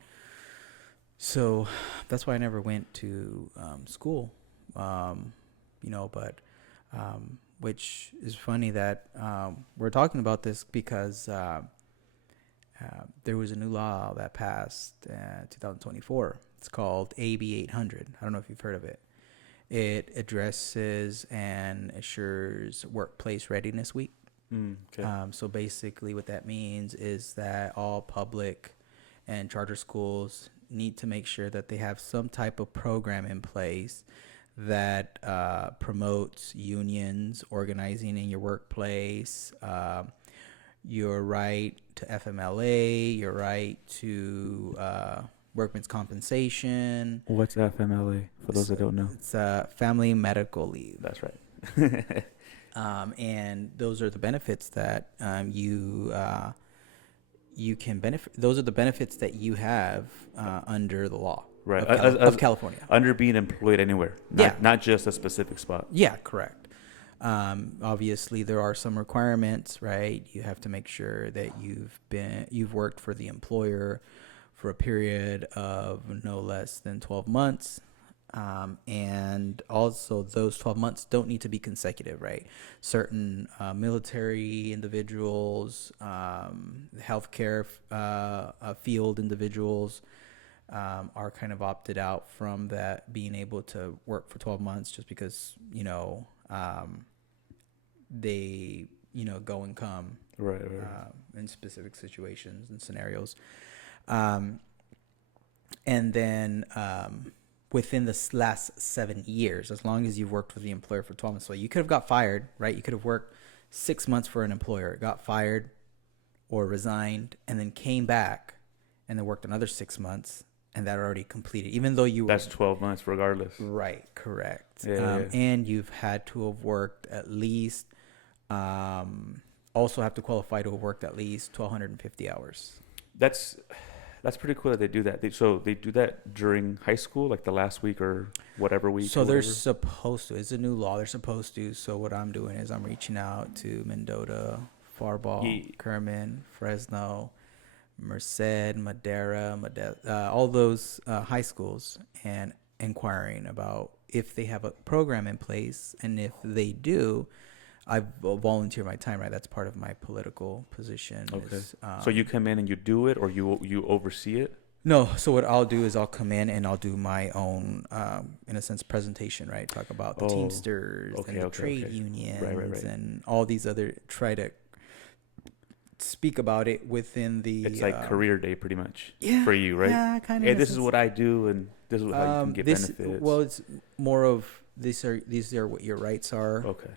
So that's why I never went to school. Um, but which is funny that we're talking about this because there was a new law that passed 2024. It's called AB 800. I don't know if you've heard of it. It addresses and assures workplace readiness week. Okay. So basically, what that means is that all public and charter schools need to make sure that they have some type of program in place that promotes unions, organizing in your workplace, your right to FMLA, your right to workman's compensation. What's FMLA for those that don't know? It's family medical leave. That's right. And those are the benefits that you can benefit. Those are the benefits that you have under the law Right. of California. Under being employed anywhere. Not just a specific spot. Yeah, correct. Obviously, there are some requirements, right? You have to make sure that you've worked for the employer for a period of no less than 12 months. And also those 12 months don't need to be consecutive, right? Certain military individuals, healthcare field individuals are kind of opted out from that, being able to work for 12 months just because, they, go and come Right. in specific situations and scenarios. And then within the last 7 years, as long as you've worked with the employer for 12 months. So you could have got fired, right? You could have worked 6 months for an employer, got fired or resigned, and then came back and then worked another 6 months, and that already completed, even though you That's 12 months regardless. Right, correct. Yeah. And you've had to have worked at least, also have to qualify to have worked at least 1,250 hours. That's pretty cool that they do that. So they do that during high school, like the last week or whatever week. So they're supposed to. It's a new law. They're supposed to. So what I'm doing is I'm reaching out to Mendota, Faribault, Kerman, Fresno, Merced, Madera, all those high schools, and inquiring about if they have a program in place, and if they do, I volunteer my time. Right, that's part of my political position. Okay. So you come in and you do it, or you oversee it? No. So what I'll do is I'll come in and I'll do my own, in a sense, presentation. Right, talk about the Teamsters and the trade unions, right. And all these other. Try to speak about it within the. It's like career day, pretty much. Yeah, for you, right? Yeah, kind of. Hey, this is what I do, and this is how you can get benefits. Well, it's more of these are what your rights are. Okay.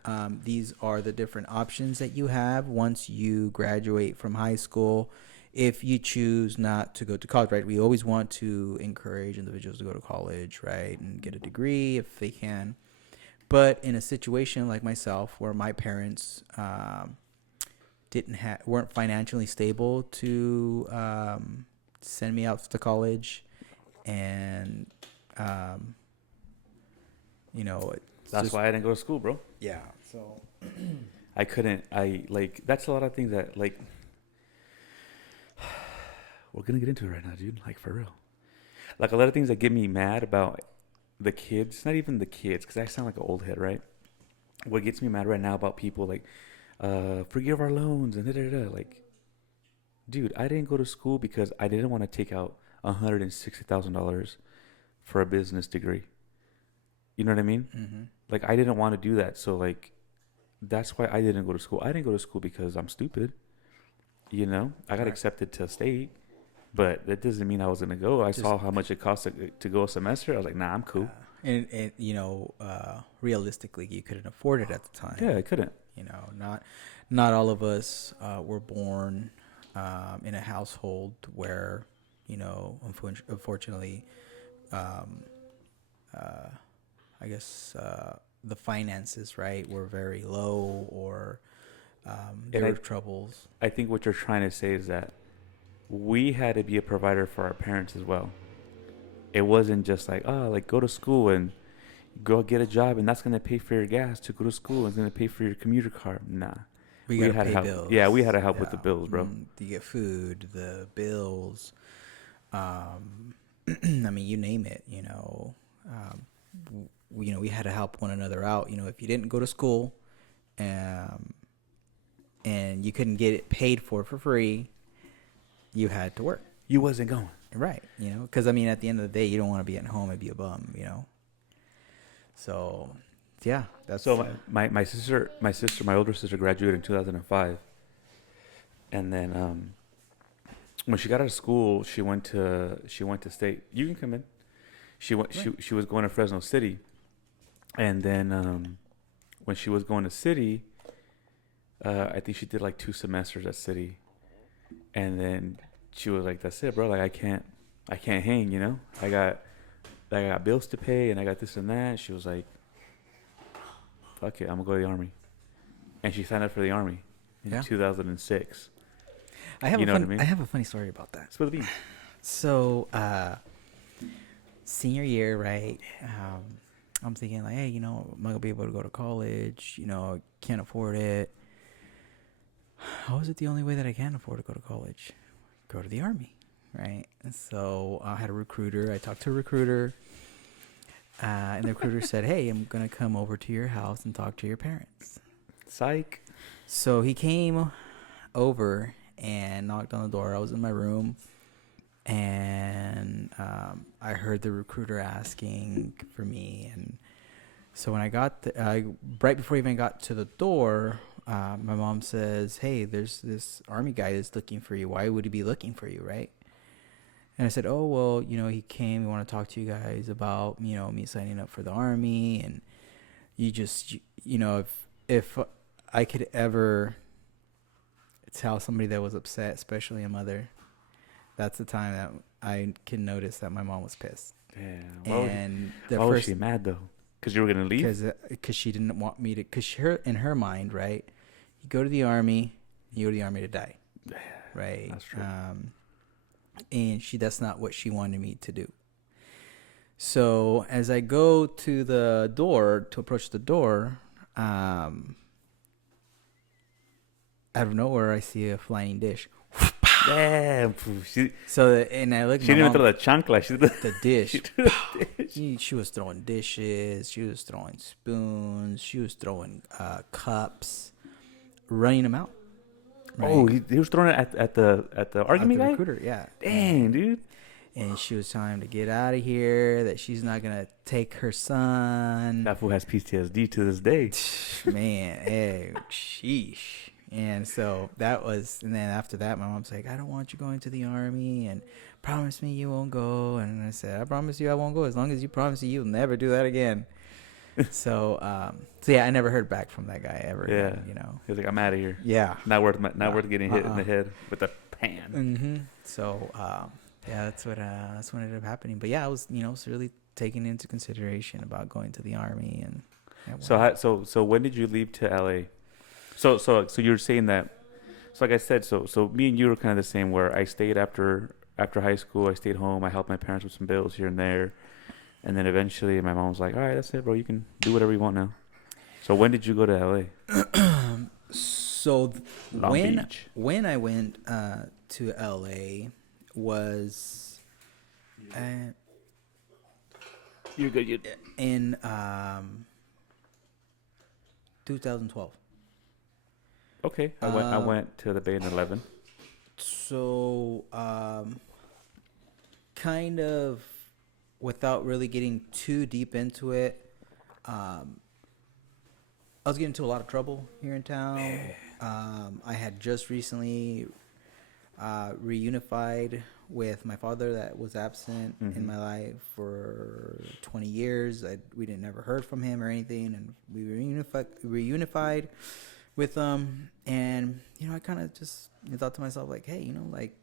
These are the different options that you have once you graduate from high school. If you choose not to go to college, right? We always want to encourage individuals to go to college, right, and get a degree if they can. But in a situation like myself, where my parents weren't financially stable to send me out to college, and that's why I didn't go to school, bro. Yeah. So I couldn't. That's a lot of things that we're gonna get into it right now, dude. Like, for real. Like, a lot of things that get me mad about the kids. Not even the kids, because I sound like an old head, right? What gets me mad right now about people like, forgive our loans and da-da-da. Like, dude, I didn't go to school because I didn't want to take out $160,000 for a business degree. You know what I mean? Mm-hmm. Like, I didn't want to do that. So, like, that's why I didn't go to school. I didn't go to school because I'm stupid. I got accepted to state, but that doesn't mean I was going to go. I saw how much it cost to go a semester. I was like, nah, I'm cool. And realistically, you couldn't afford it at the time. Yeah, I couldn't. Not all of us were born in a household where, unfortunately, I guess the finances, right, were very low, or there were troubles. I think what you're trying to say is that we had to be a provider for our parents as well. It wasn't just like, oh, like go to school and go get a job and that's gonna pay for your gas to go to school. It's gonna pay for your commuter car. Nah, We we gotta had to pay help. bills. Yeah, we had to help with the Yeah. bills, bro. You get food, the bills. I mean, you name it. We had to help one another out. If you didn't go to school, um, and you couldn't get it paid for free, you had to work. You wasn't going. Right. Because I mean, at the end of the day, you don't want to be at home and be a bum. So, yeah, that's So my sister, my older sister graduated in 2005, and then when she got out of school, she went to state. You can come in. She went. She was going to Fresno City, and then when she was going to City, I think she did like 2 semesters at City, and then she was like, "That's it, bro. Like I can't hang. I got bills to pay, and I got this and that." She was like, "Fuck it, I'm gonna go to the Army," and she signed up for the Army in 2006. I have You know what I mean? I have a funny story about that. Spill the beans. So, senior year, right? I'm thinking like, hey, I'm not gonna be able to go to college. Can't afford it. How is it the only way that I can afford to go to college? Go to the Army, right? And so I had a recruiter. I talked to a recruiter, and the recruiter said, hey, I'm gonna come over to your house and talk to your parents. Psych. So he came over and knocked on the door. I was in my room, and I heard the recruiter asking for me. And so when I got right before I even got to the door, my mom says, hey, there's this Army guy that's looking for you. Why would he be looking for you, right? And I said, oh, well, he came. We want to talk to you guys about, me signing up for the Army. And you just, if I could ever tell somebody that was upset, especially a mother, that's the time that I can notice that my mom was pissed. Damn. Why was she mad though? Because you were gonna leave? Because she didn't want me to. Because in her mind, right? You go to the Army, to die, right? That's true. And that's not what she wanted me to do. So as I go to the door to approach the door, out of nowhere, I see a flying dish. Damn. And I look. She didn't even throw the chancla. She the dish. She threw the dish. She was throwing dishes. She was throwing spoons. She was throwing cups, running them out. Right? Oh, he was throwing it at the argument guy. Recruiter, yeah. Dang, dude. And she was telling him to get out of here. That she's not gonna take her son. That fool has PTSD to this day. Man, hey, sheesh. And so and then after that, my mom's like, I don't want you going to the Army, and promise me you won't go. And I said, I promise you I won't go as long as you promise you'll never do that again. So yeah, I never heard back from that guy ever. Yeah. Again, He was like, I'm out of here. Yeah. Not worth getting hit in the head with a pan. Mm-hmm. So, yeah, that's what ended up happening. But yeah, I was, really taking into consideration about going to the Army. And so when did you leave to LA? So you're saying that, so like I said, so me and you were kind of the same, where I stayed after high school. I stayed home. I helped my parents with some bills here and there. And then eventually my mom was like, all right, that's it, bro. You can do whatever you want now. So when did you go to LA? So Long Beach. when I went to LA was You're good. In 2012. Okay. I went to the Bay in 11. So kind of without really getting too deep into it, I was getting into a lot of trouble here in town. I had just recently reunified with my father that was absent in my life for 20 years. We didn't never heard from him or anything, and we reunified with him. And I kind of just thought to myself, like, hey, like,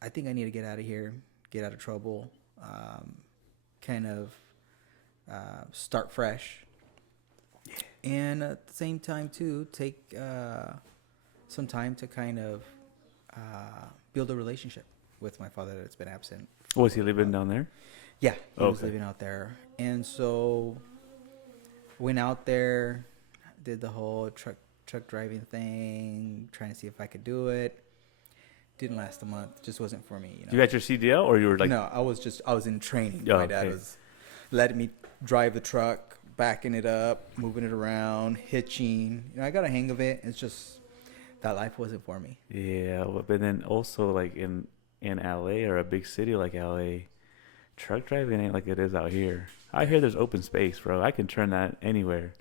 I think I need to get out of here, get out of trouble, kind of start fresh. And at the same time, too, take some time to kind of build a relationship with my father that's been absent. Was he living down there? Yeah, he was Okay. living out there, and so went out there, did the whole truck driving thing, trying to see if I could do it. Didn't last a month. Just wasn't for me. You got your CDL, or you were like? No, I was in training. Oh, My dad okay. was letting me drive the truck, backing it up, moving it around, hitching. I got a hang of it. It's just that life wasn't for me. Yeah, but then also like in LA or a big city like LA, truck driving ain't like it is out here. Out here there's open space, bro. I can turn that anywhere.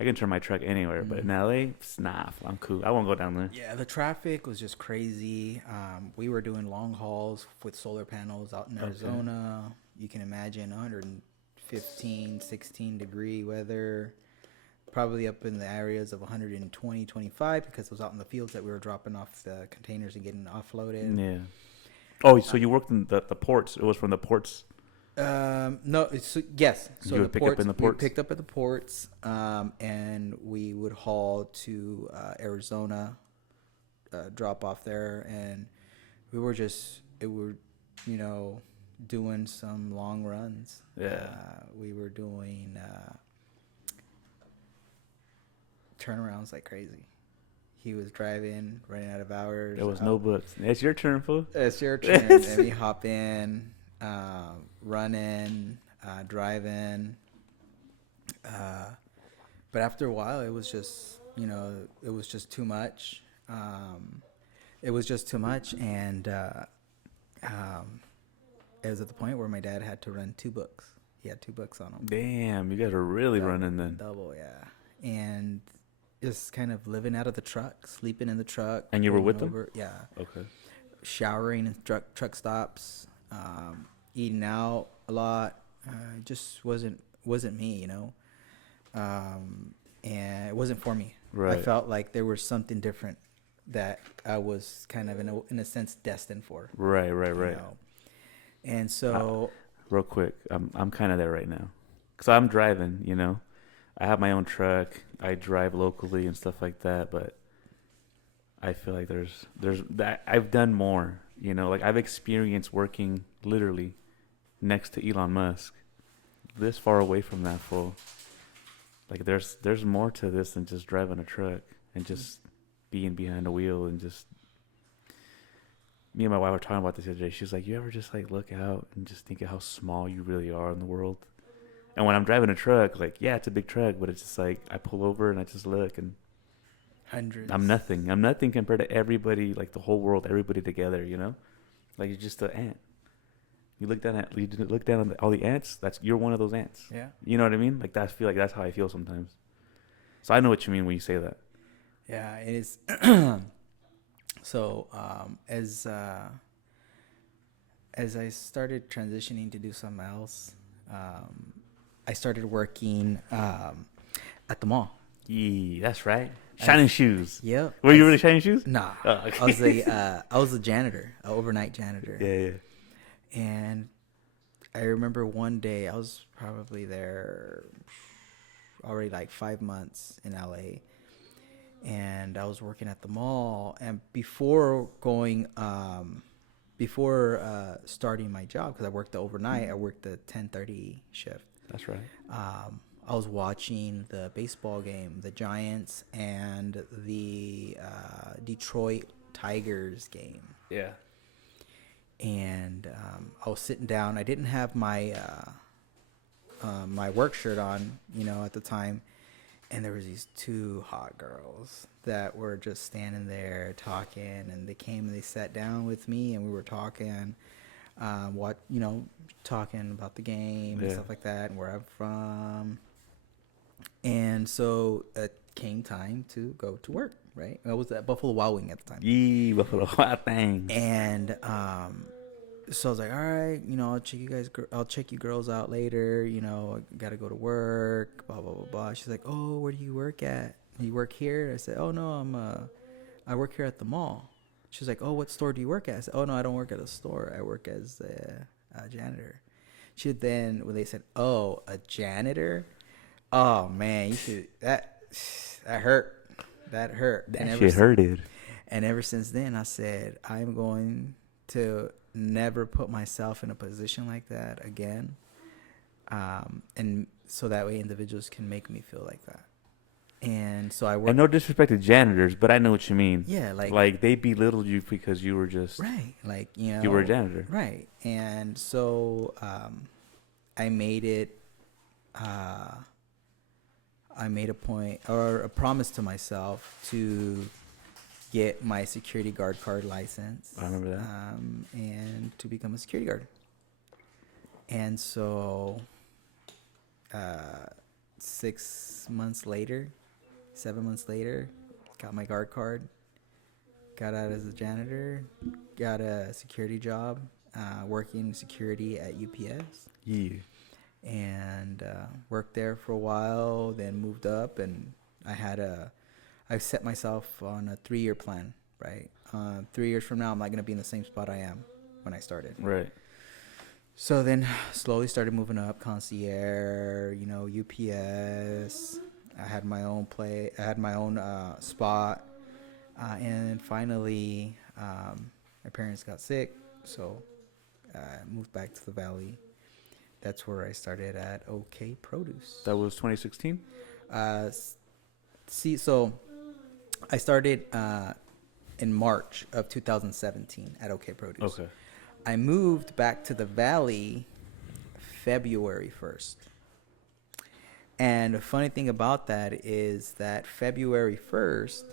I can turn my truck anywhere. But in LA, nah, I'm cool. I won't go down there. Yeah, the traffic was just crazy. We were doing long hauls with solar panels out in Arizona. Okay. You can imagine 115, 16 degree weather. Probably up in the areas of 120, 25 because it was out in the fields that we were dropping off the containers and getting offloaded. Yeah. Oh, so you worked in the ports. It was from the ports. No, yes. So you would pick up in the ports? We picked up at the ports, and we would haul to Arizona, drop off there, and we were doing some long runs. Yeah. We were doing turnarounds like crazy. He was driving, running out of hours. There was no books. It's your turn, fool. It's your turn. And we hop in. Running, driving, but after a while, it was just too much. It was just too much, and it was at the point where my dad had to run 2 books. He had 2 books on him. Damn, you guys are really running then. Double, yeah, and just kind of living out of the truck, sleeping in the truck. And you were with them? Yeah. Okay. Showering in truck stops. Eating out a lot, just wasn't me, and it wasn't for me. Right. I felt like there was something different that I was kind of in a sense destined for. Right. And so, real quick, I'm kind of there right now, cause I'm driving. I have my own truck. I drive locally and stuff like that, but I feel like there's that I've done more. Like I've experienced working literally next to Elon Musk, this far away from that fool. Like there's more to this than just driving a truck and just being behind a wheel and just. Me and my wife were talking about this the other day. She was like, "You ever just like look out and just think of how small you really are in the world?" And when I'm driving a truck, like yeah, it's a big truck, but it's just like I pull over and I just look and. Hundreds. I'm nothing. I'm nothing compared to everybody, like the whole world, everybody together. Like you're just an ant. You look down on all the ants. You're one of those ants. Yeah. You know what I mean? Like I feel like that's how I feel sometimes. So I know what you mean when you say that. Yeah, it is. So as I started transitioning to do something else, I started working at the mall. Yeah, that's right. Shining shoes. Yep. Were you really shining shoes? Nah. Oh, okay. I was a janitor, an overnight janitor. Yeah. And I remember one day I was probably there already like 5 months in LA, and I was working at the mall. And before starting my job, because I worked the overnight, I worked the 10:30 shift. That's right. I was watching the baseball game, the Giants and the Detroit Tigers game. Yeah. And I was sitting down. I didn't have my my work shirt on, at the time. And there was these 2 hot girls that were just standing there talking. And they came and they sat down with me, and we were talking, talking about the game and stuff like that, and where I'm from. And so it came time to go to work, right? I was at Buffalo Wild Wing at the time. Yee, Buffalo Wild Thing. And so I was like, all right, I'll check you girls out later. I got to go to work, blah, blah, blah, blah. She's like, oh, where do you work at? You work here? I said, oh, no, I work here at the mall. She's like, oh, what store do you work at? I said, oh, no, I don't work at a store. I work as a janitor. When they said, oh, a janitor? Oh, man, that hurt. That hurt. That shit hurted. And ever since then, I said, I'm going to never put myself in a position like that again. And so that way individuals can make me feel like that. And so I work. And no disrespect to janitors, but I know what you mean. Yeah, Like they belittled you because you were just right, like you were a janitor. right. And so I made it. I made a point or a promise to myself to get my security guard card license. I remember that. And to become a security guard. And so 6 months later, 7 months later, got my guard card, got out as a janitor, got a security job, working security at UPS. Yeah. And worked there for a while, then moved up, and I set myself on a 3-year plan, right? 3 years from now, I'm not going to be in the same spot I am when I started. Right. So then slowly started moving up, concierge, UPS. I had my own spot. And finally, my parents got sick, so I moved back to the Valley. That's where I started at OK Produce. That was 2016? So I started in March of 2017 at OK Produce. Okay. I moved back to the Valley February 1st. And the funny thing about that is that February 1st,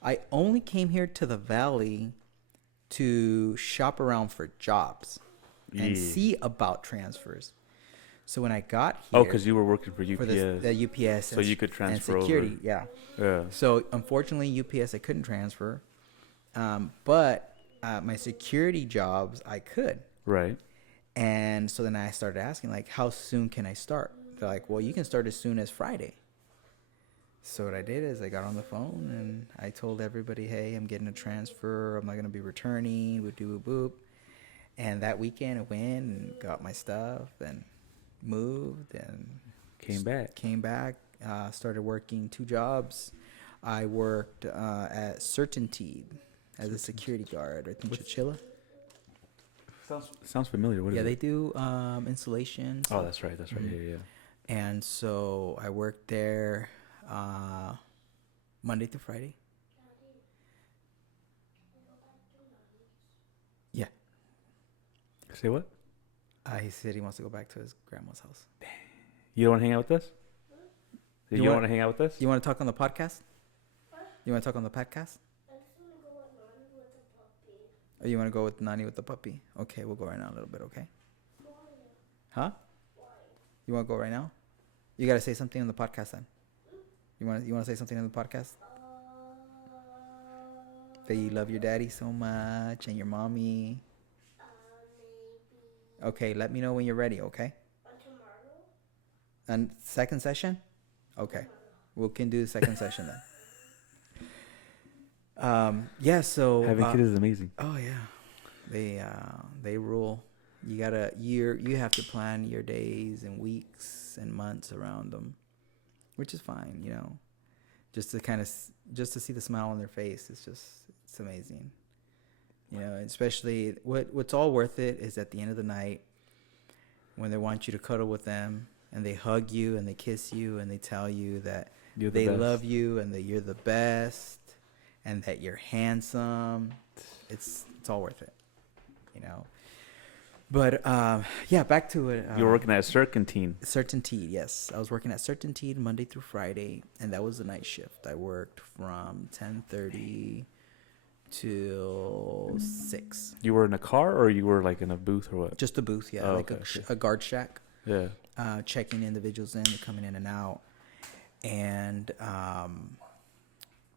I only came here to the Valley to shop around for jobs and see about transfers. So when I got here, because you were working for UPS. For the UPS, so you could transfer and security, over. Yeah. So unfortunately, UPS I couldn't transfer, but my security jobs I could. Right. And so then I started asking, like, how soon can I start? They're like, well, you can start as soon as Friday. So what I did is I got on the phone and I told everybody, hey, I'm getting a transfer. I'm not going to be returning. Boop, boop, boop. And that weekend I went and got my stuff and moved and Came back, started working 2 jobs. I worked at Certainty as a security guard. I think Chachilla. Sounds familiar. What is it? They do installation. Oh, that's right. Mm-hmm. Yeah. And so I worked there Monday through Friday. Yeah. Say what? He said he wants to go back to his grandma's house. You don't want to hang out with us? You want to hang out with us? You want to talk on the podcast? You want to talk on the podcast? Or you want to go with Nani with the puppy? Okay, we'll go right now a little bit, okay? Huh? You want to go right now? You got to say something on the podcast then. You want to say something on the podcast? That you love your daddy so much and your mommy. Okay, let me know when you're ready, okay? Tomorrow? And second session? Okay. We can do the second session then. So having kids is amazing. Oh yeah. They rule. You have to plan your days and weeks and months around them, which is fine, just to see the smile on their face. It's amazing. Especially what's all worth it is at the end of the night when they want you to cuddle with them and they hug you and they kiss you and they tell you that they love you and that you're the best and that you're handsome. It's all worth it, But back to it. You were working at Certainty. Certainty, yes. I was working at Certainty Monday through Friday, and that was the night shift. I worked from 10:30 till 6. You were in a car or you were like in a booth or what? Just a booth, yeah. A guard shack. Yeah. Checking individuals in, coming in and out. And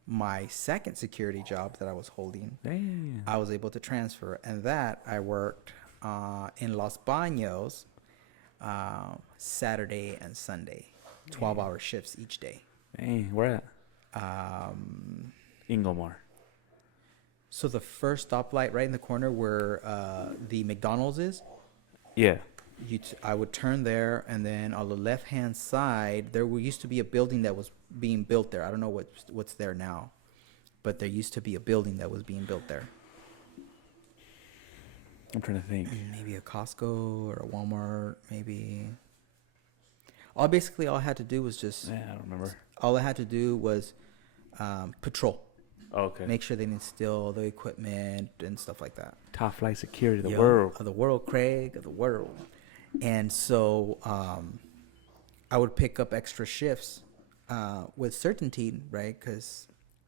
my second security job that I was holding, I was able to transfer. And that I worked in Los Baños Saturday and Sunday. 12-hour shifts each day. Hey, where at? Ingomar. So the first stoplight right in the corner where the McDonald's is. Yeah. I would turn there, and then on the left-hand side, there used to be a building that was being built there. I don't know what's there now. but there used to be a building that was being built there. I'm trying to think. Maybe a Costco or a Walmart, maybe. All I had to do was just. Yeah, I don't remember. All I had to do was patrol. Oh, okay. Make sure they didn't steal the equipment and stuff like that. Top flight security of the world. Of the world, Craig, of the world. And so I would pick up extra shifts with certainty, right? Because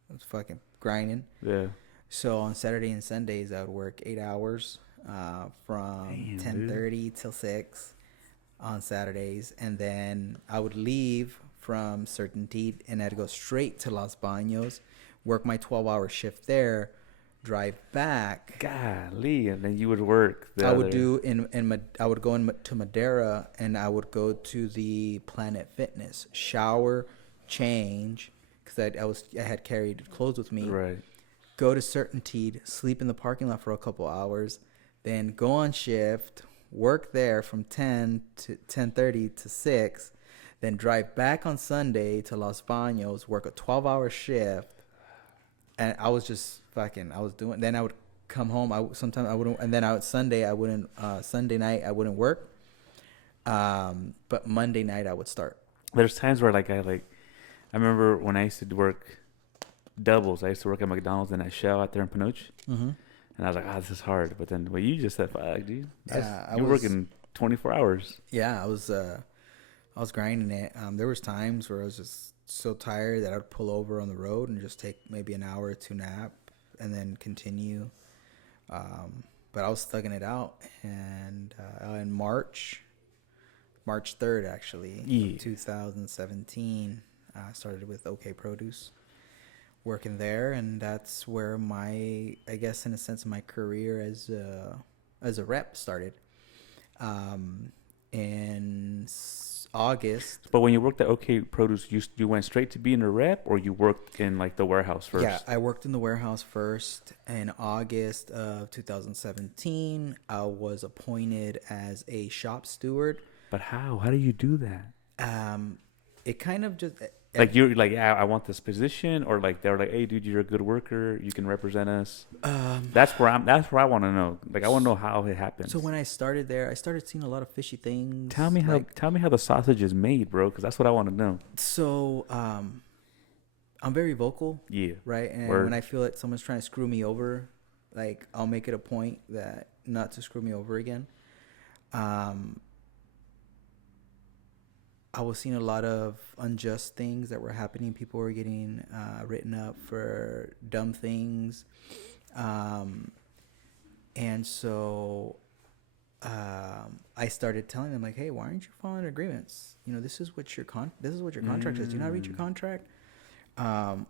I was fucking grinding. Yeah. So on Saturday and Sundays, I would work 8 hours from 10:30 till 6 on Saturdays. And then I would leave from certainty and I'd go straight to Los Baños, work my 12-hour shift there, drive back. Golly, and then you would work. I would do I would go to Madera and I would go to the Planet Fitness, shower, change, because I had carried clothes with me. Right. Go to Certainty, sleep in the parking lot for a couple hours, then go on shift, work there from 10 to 10:30 to 6, then drive back on Sunday to Los Baños, work a 12-hour shift. And I was just I was doing. Then I would come home. Sometimes I wouldn't. And then Sunday night I wouldn't work. But Monday night I would start. There's times where I remember when I used to work doubles. I used to work at McDonald's and at Shell out there in Panoche. Mm-hmm. And I was like, this is hard. But then, you just said, fuck, dude. Yeah, you're working 24 hours. Yeah, I was grinding it. There was times where I was just so tired that I would pull over on the road and just take maybe an hour or two nap and then continue. But I was thugging it out. And in March 3rd, actually, 2017, I started with OK Produce, working there. And that's where I guess in a sense, my career as a rep started. In August. But when you worked at OK Produce, you went straight to being a rep, or you worked in the warehouse first? Yeah, I worked in the warehouse first. In August of 2017, I was appointed as a shop steward. But how? How do you do that? It kind of just you're yeah, I want this position, or they're like, hey, dude, you're a good worker, you can represent us. That's where I want to know. I want to know how it happens. So when I started there, I started seeing a lot of fishy things. Tell me how the sausage is made, bro, because that's what I want to know. So I'm very vocal. Yeah. Right. And when I feel like someone's trying to screw me over, I'll make it a point that not to screw me over again. I was seeing a lot of unjust things that were happening. People were getting written up for dumb things. And so I started telling them, hey, why aren't you following agreements? This is what your contract is. Do you not read your contract?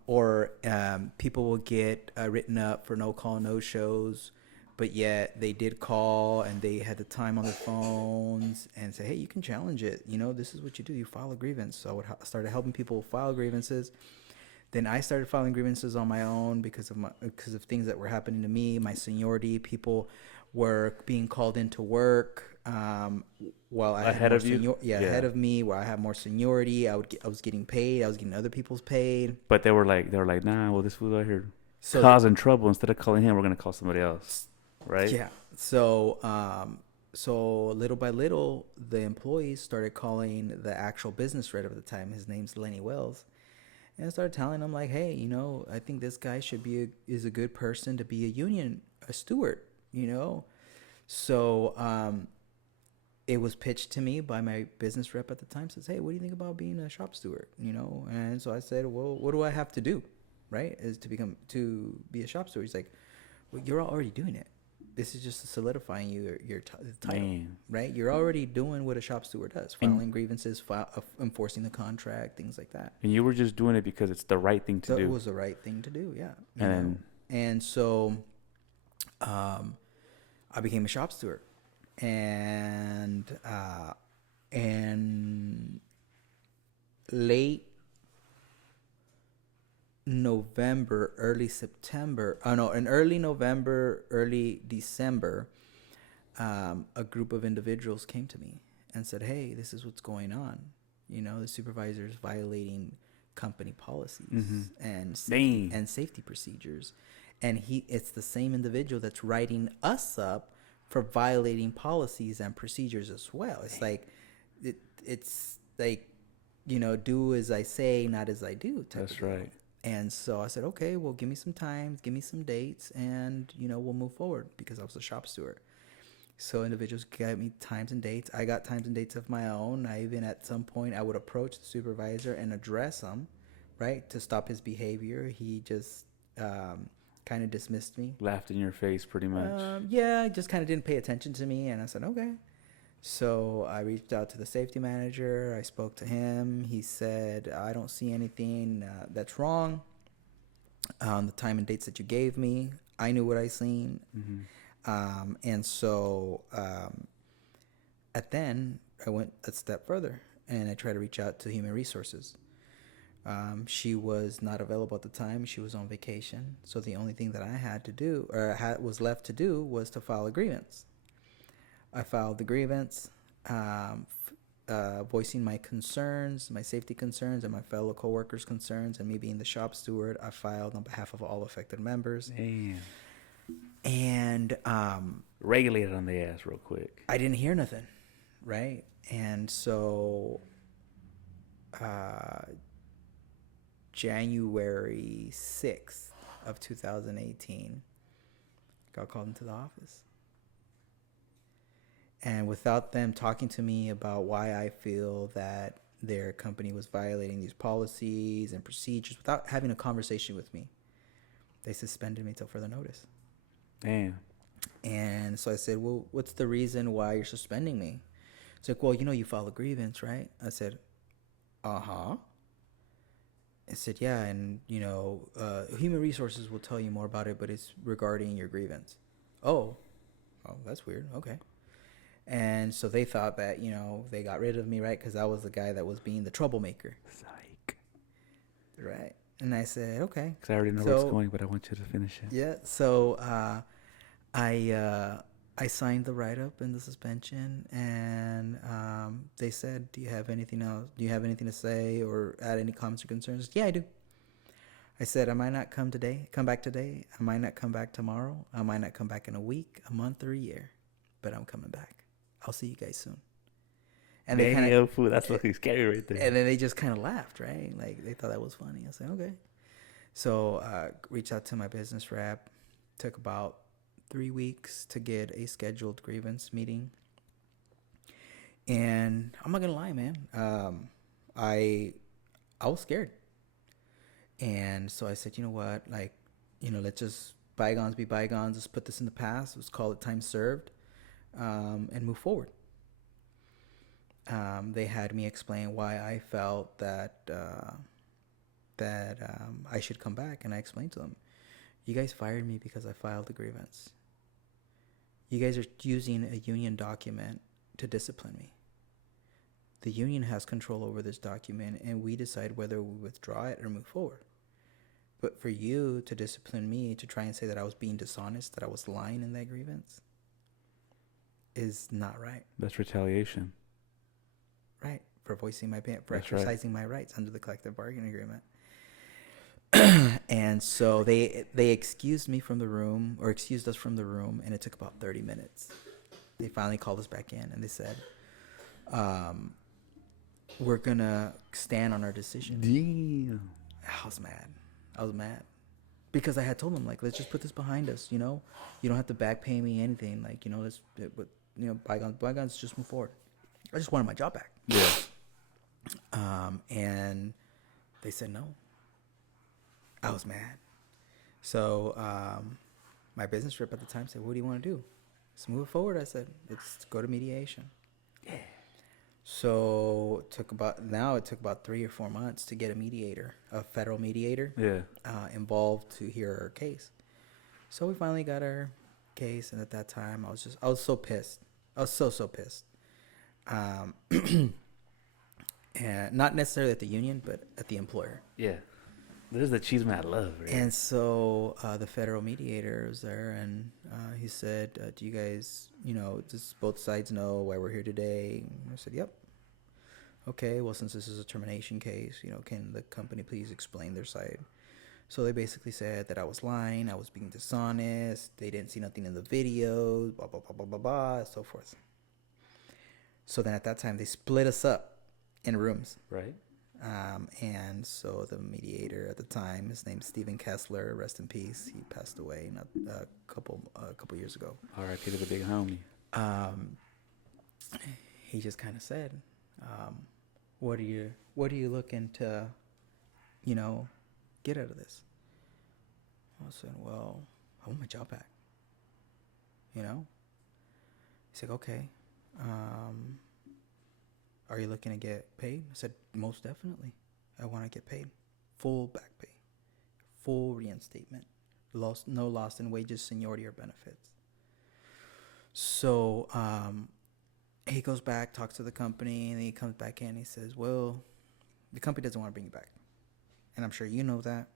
Or people will get written up for no call, no shows. But yet they did call and they had the time on their phones and say, hey, you can challenge it. This is what you do. You file a grievance. So I started helping people file grievances. Then I started filing grievances on my own because of things that were happening to me, my seniority. People were being called into work while I ahead of you. Ahead of me, where I have more seniority. I was getting paid. I was getting other people's paid. But they were like, nah. Well, this fool out here causing trouble. Instead of calling him, we're gonna call somebody else. Right. Yeah. So little by little, the employees started calling the actual business rep at the time. His name's Lenny Wells, and I started telling him hey, I think this guy is a good person to be a steward. So it was pitched to me by my business rep at the time. Says, hey, what do you think about being a shop steward? And so I said, well, what do I have to do, right? Is to be a shop steward? He's like, well, you're already doing it. This is just solidifying your title, man. Right? You're already doing what a shop steward does, filing grievances, enforcing the contract, things like that. And you were just doing it because it's the right thing to do. It was the right thing to do, yeah. And so I became a shop steward. And late November, early November, early December, a group of individuals came to me and said, hey, this is what's going on. The supervisor is violating company policies Dang. and safety procedures, and it's the same individual that's writing us up for violating policies and procedures as well. It's like it's like, do as I say, not as I do. That's right. And so I said, okay, well, give me some time, give me some dates, and we'll move forward, because I was a shop steward. So individuals got me times and dates. I got times and dates of my own. I even, at some point, I would approach the supervisor and address him, right, to stop his behavior. He just kind of dismissed me. Laughed in your face, pretty much. Yeah, just kind of didn't pay attention to me, and I said, okay. So I reached out to the safety manager. I spoke to him. He said, I don't see anything that's wrong on the time and dates that you gave me. I knew what I seen. And so then I went a step further, and I tried to reach out to human resources. She was not available at the time. She was on vacation. So the only thing that I had to do, or was left to do, was to file a grievance. I filed the grievance, voicing my concerns, my safety concerns, and my fellow coworkers' concerns. And me being the shop steward, I filed on behalf of all affected members. Damn. And regulated on the ass real quick. I didn't hear nothing, right? And so January 6th of 2018, got called into the office. And without them talking to me about why I feel that their company was violating these policies and procedures, without having a conversation with me, they suspended me till further notice. Damn. And so I said, well, what's the reason why you're suspending me? It's like, well, you filed a grievance, right? I said, uh-huh. I said, yeah, and, human resources will tell you more about it, but it's regarding your grievance. Oh, that's weird. Okay. And so they thought that, they got rid of me, right? Because I was the guy that was being the troublemaker. Psych. Right. And I said, okay. Because I already know where it's going, but I want you to finish it. Yeah. So I signed the write-up and the suspension, and they said, do you have anything else? Do you have anything to say or add any comments or concerns? Yeah, I do. I said, I might not come back today. I might not come back tomorrow. I might not come back in a week, a month, or a year, but I'm coming back. I'll see you guys soon. And they that's looking scary right there. And then they just kind of laughed, right? Like, they thought that was funny. I said, okay. So reached out to my business rep. Took about 3 weeks to get a scheduled grievance meeting. And I'm not gonna lie, man. I was scared. And so I said, you know what? Let's just bygones be bygones. Let's put this in the past. Let's call it time served. And move forward. They had me explain why I felt that I should come back, and I explained to them, you guys fired me because I filed a grievance. You guys are using a union document to discipline me. The union has control over this document, and we decide whether we withdraw it or move forward. But for you to discipline me, to try and say that I was being dishonest, that I was lying in that grievance, is not right. That's retaliation. Right. For voicing my opinion, for That's exercising my rights under the collective bargaining agreement. And so they excused me from the room, or excused us from the room, and it took about 30 minutes. They finally called us back in, and they said, we're going to stand on our decision. Damn. I was mad. Because I had told them, let's just put this behind us, You don't have to back pay me anything. Let's... bygones, just move forward. I just wanted my job back. Yeah. And they said no. I was mad. So my business rep at the time said, what do you want to do? Let's move it forward. I said, let's go to mediation. Yeah. So it took about 3 or 4 months to get a mediator, a federal mediator, involved to hear our case. So we finally got our case, and at that time I was so pissed. I was so pissed. And not necessarily at the union, but at the employer. Yeah. There's the cheese man I love, right? And so the federal mediator was there, and he said, do you guys, does both sides know why we're here today? And I said, yep. okay, well, since this is a termination case, can the company please explain their side? So they basically said that I was lying, I was being dishonest, they didn't see nothing in the video, blah, blah, blah, blah, blah, blah, so forth. So then at that time, they split us up in rooms. Right. And so the mediator at the time, his name's Stephen Kessler, rest in peace. He passed away a couple years ago. R.I.P. to the big homie. He just kind of said, what are you looking to, get out of this? I said, well, I want my job back. He's like, okay. Are you looking to get paid? I said, most definitely. I want to get paid. Full back pay. Full reinstatement. No loss in wages, seniority, or benefits. So he goes back, talks to the company, and then he comes back in and he says, well, the company doesn't want to bring you back. And I'm sure you know that.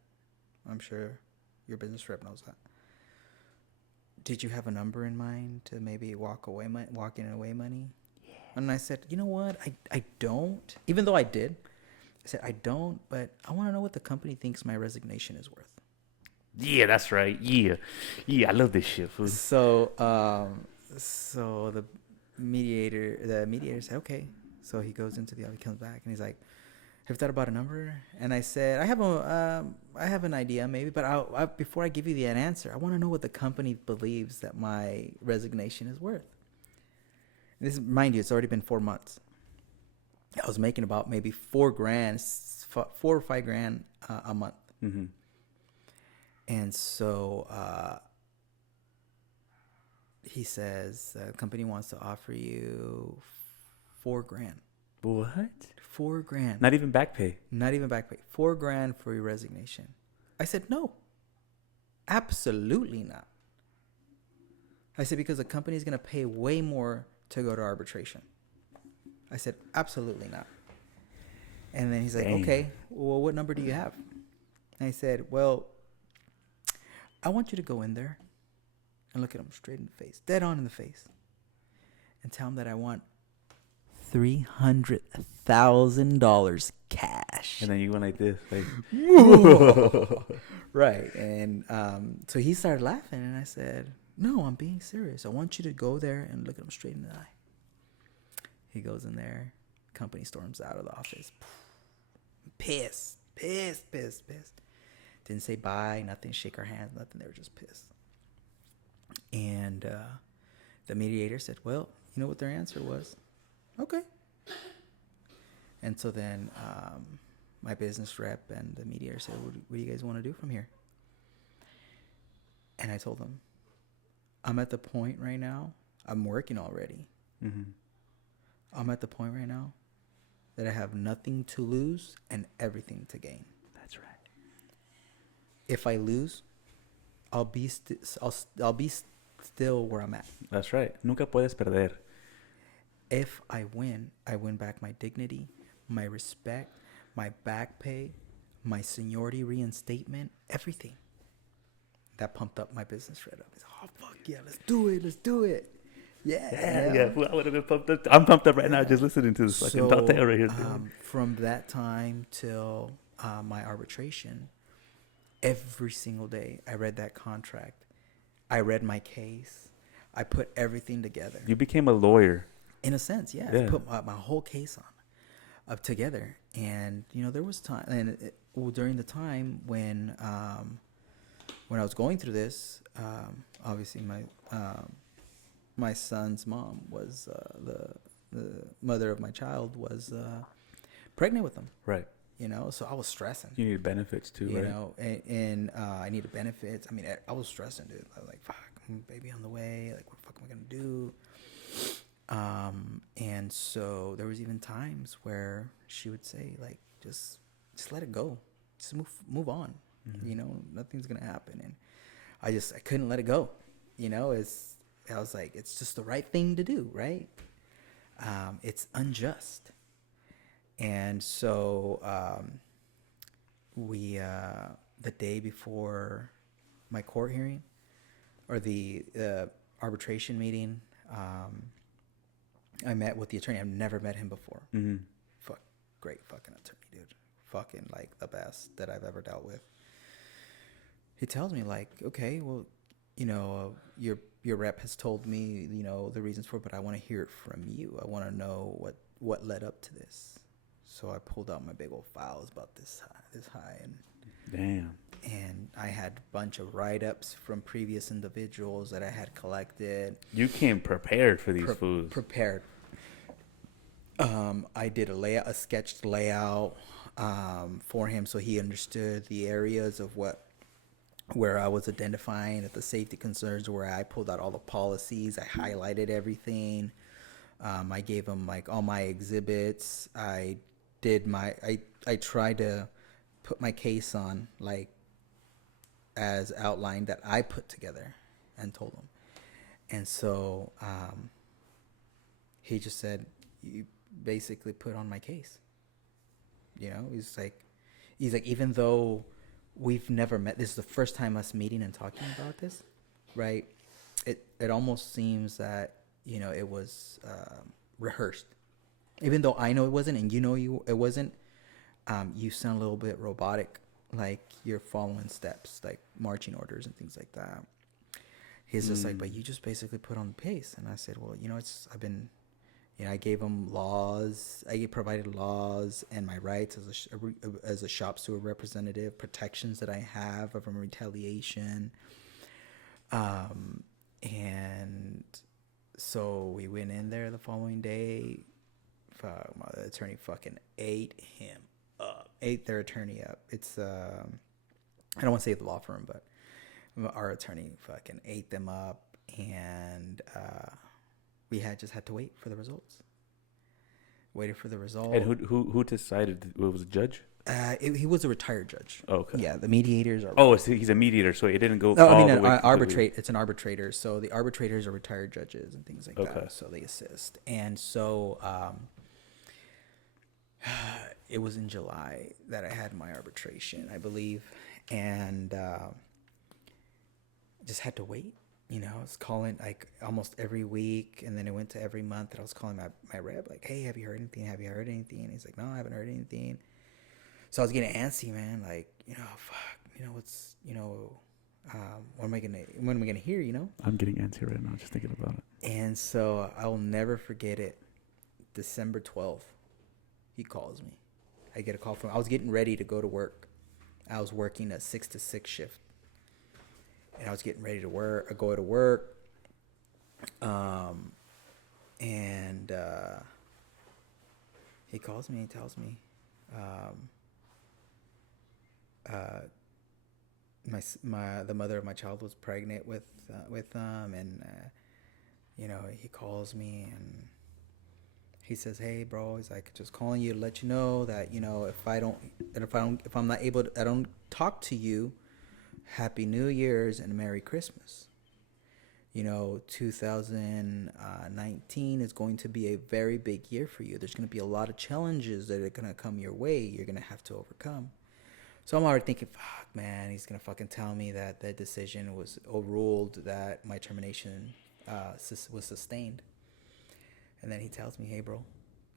I'm sure your business rep knows that. Did you have a number in mind to maybe walking away money? Yeah. And I said, you know what? I don't. Even though I did. I said, I don't, but I want to know what the company thinks my resignation is worth. Yeah, that's right. Yeah. Yeah, I love this shit, fool. So the mediator said, okay. So he goes into the office, he comes back, and he's like, have you thought about a number? And I said, I have an idea maybe, but before I give you an answer, I want to know what the company believes that my resignation is worth. This, mind you, it's already been 4 months. I was making about maybe $4 or $5 grand a month. Mm-hmm. And so he says the company wants to offer you $4 grand. What? $4 grand. Not even back pay. Not even back pay. $4 grand for your resignation. I said, no. Absolutely not. I said, because the company is going to pay way more to go to arbitration. I said, absolutely not. And then he's like, Dang. okay, well, what number do you have? And I said, well, I want you to go in there and look at him straight in the face, dead on in the face, and tell him that I want $300,000 cash. And then you went like this, like, right. And so he started laughing, and I said, no, I'm being serious. I want you to go there and look at him straight in the eye. He goes in there. Company storms out of the office. Pissed. Didn't say bye, nothing, shake our hands, nothing. They were just pissed. And the mediator said, well, you know what their answer was? Okay. And so then my business rep and the mediator said, what do you guys want to do from here? And I told them, I'm at the point right now, I'm working already. mm-hmm. I'm at the point right now that I have nothing to lose and everything to gain. That's right. If I lose, I'll be still where I'm at. That's right. Nunca puedes perder. If I win back my dignity, my respect, my back pay, my seniority reinstatement, everything. That pumped up my business right up. It's, oh, fuck yeah, let's do it. Yeah. Well, I would have been pumped up. I'm pumped up right now just listening to this fucking tale right here. From that time till my arbitration, every single day I read that contract. I read my case. I put everything together. You became a lawyer. In a sense, yeah. I put my whole case up together. And, there was time. And during the time when I was going through this, obviously my son's mom was the mother of my child was pregnant with him. Right. So I was stressing. You needed benefits too, right? And I needed benefits. I mean, I was stressing, dude. I was like, fuck, baby on the way. Like, what the fuck am I going to do? And so there was even times where she would say, like, just let it go. Just move on. Mm-hmm. Nothing's going to happen. And I couldn't let it go. I was like, it's just the right thing to do, right? It's unjust. And so we, the day before my court hearing or the arbitration meeting, I met with the attorney. I've never met him before. Mm-hmm. Fuck. Great fucking attorney, dude. Fucking like the best that I've ever dealt with. He tells me like, okay, well, your rep has told me, the reasons for it, but I want to hear it from you. I want to know what led up to this. So I pulled out my big old files about this high, and damn. And I had a bunch of write-ups from previous individuals that I had collected. You came prepared for these foods. Prepared. I did a sketched layout for him, so he understood the areas of where I was identifying at the safety concerns, where I pulled out all the policies. I highlighted everything. I gave him like all my exhibits. I tried to put my case on like as outlined that I put together and told him. And so he just said, you basically put on my case. He's like, even though we've never met, this is the first time us meeting and talking about this, right? It almost seems that, it was rehearsed. Even though I know it wasn't, and it wasn't, you sound a little bit robotic, like you're following steps, like marching orders and things like that. He's just like, but you just basically put on the pace. And I said, well, I gave him laws. I provided laws and my rights as a shop steward representative, protections that I have from retaliation. And so we went in there the following day. My attorney fucking ate their attorney up. It's I don't want to say the law firm, but our attorney fucking ate them up, and we had to wait for the results. Waited for the result. And who decided? It was a judge? He was a retired judge. Oh, okay. Yeah, the mediators are. Oh, so he's a mediator, so it didn't go. No, all I mean the way arbitrate. It's an arbitrator, so the arbitrators are retired judges and things like Okay. that. So they assist, and so it was in July that I had my arbitration, I believe, and just had to wait. I was calling like almost every week, and then it went to every month that I was calling my rep, like, hey, have you heard anything? Have you heard anything? And he's like, no, I haven't heard anything. So I was getting antsy, man. Like, fuck, what's, when am I gonna hear? I'm getting antsy right now just thinking about it. And so I will never forget it. December 12th, he calls me. I get a call from. I was getting ready to go to work. I was working a 6 to 6 shift. And I was getting ready to go to work. And he calls me and tells me, the mother of my child was pregnant with them, and he calls me and he says, hey bro, he's like, just calling you to let you know that if I'm not able to, I don't talk to you, Happy New Year's and Merry Christmas. 2019 is going to be a very big year for you. There's going to be a lot of challenges that are going to come your way. You're going to have to overcome. So I'm already thinking, fuck, man, he's going to fucking tell me that that decision was overruled, that my termination was sustained. And then he tells me, hey, bro,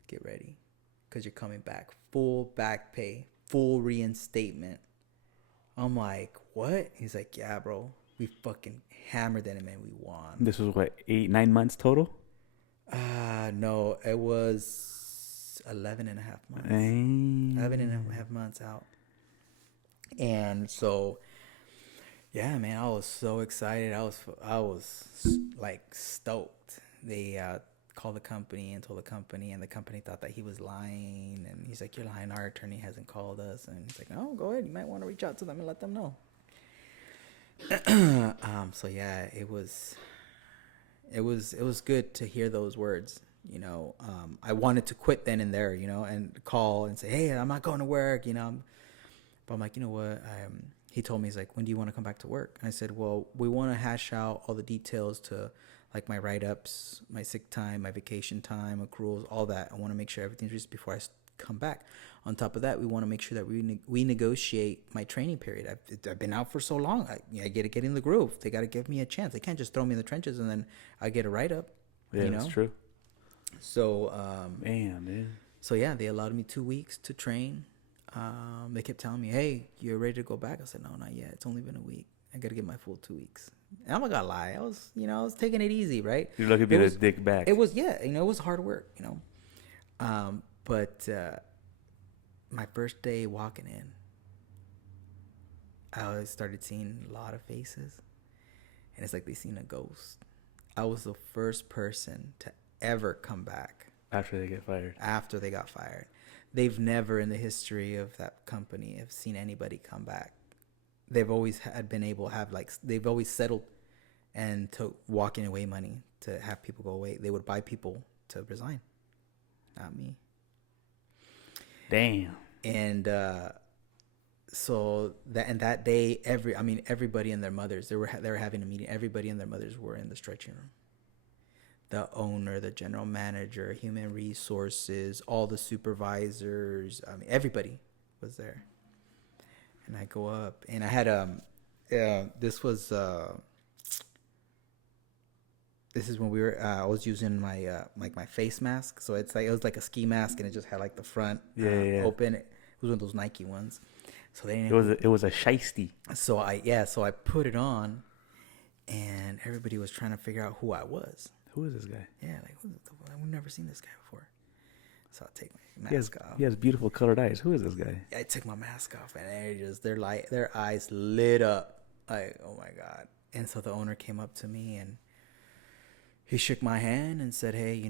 get ready, because you're coming back. Full back pay, full reinstatement. I'm like, what? He's like, yeah, bro. We fucking hammered it, and man, we won. This was what, 8-9 months total? No, it was 11 and a half months. 11 and a half months out. And so, yeah, man, I was so excited. I was like stoked. They called the company and told the company, and the company thought that he was lying. And he's like, you're lying. Our attorney hasn't called us. And he's like, no, go ahead. You might want to reach out to them and let them know. So yeah, it was good to hear those words. I wanted to quit then and there, and call and say, hey, I'm not going to work, but I'm like, you know what? He told me, he's like, when do you want to come back to work? And I said, well, we want to hash out all the details to like my write-ups, my sick time, my vacation time, accruals, all that. I want to make sure everything's just before I come back. On top of that, we want to make sure that we negotiate my training period. I've been out for so long. I got to get in the groove. They got to give me a chance. They can't just throw me in the trenches and then I get a write-up. Yeah, that's true. So, man. So yeah, they allowed me 2 weeks to train. They kept telling me, "Hey, you're ready to go back?" I said, "No, not yet. It's only been a week. I got to get my full 2 weeks." And I'm not gonna lie, I was taking it easy, right? You're lucky to be It able was, to dig back. it was, yeah, it was hard work, But my first day walking in, I started seeing a lot of faces, and it's like they seen a ghost. I was the first person to ever come back After they get fired. after they got fired. They've never in the history of that company have seen anybody come back. They've always been able to have they've always settled and took walking away money to have people go away. They would buy people to resign. Not me. Damn. And so that day, everybody and their mothers, they were having a meeting. Everybody and their mothers were in the stretching room. The owner, the general manager, human resources, all the supervisors. Everybody was there. And I go up, and I had this is when I was using my my face mask. So it was like a ski mask, and it just had like the front open. It was one of those Nike ones. So it was a shiesty. So I put it on, and everybody was trying to figure out who I was. Who is this guy? Yeah, we've never seen this guy before. So I take my mask off. He has beautiful colored eyes. Who is this guy? I took my mask off, and their eyes lit up. Like, oh my God. And so the owner came up to me, and he shook my hand and said, "Hey,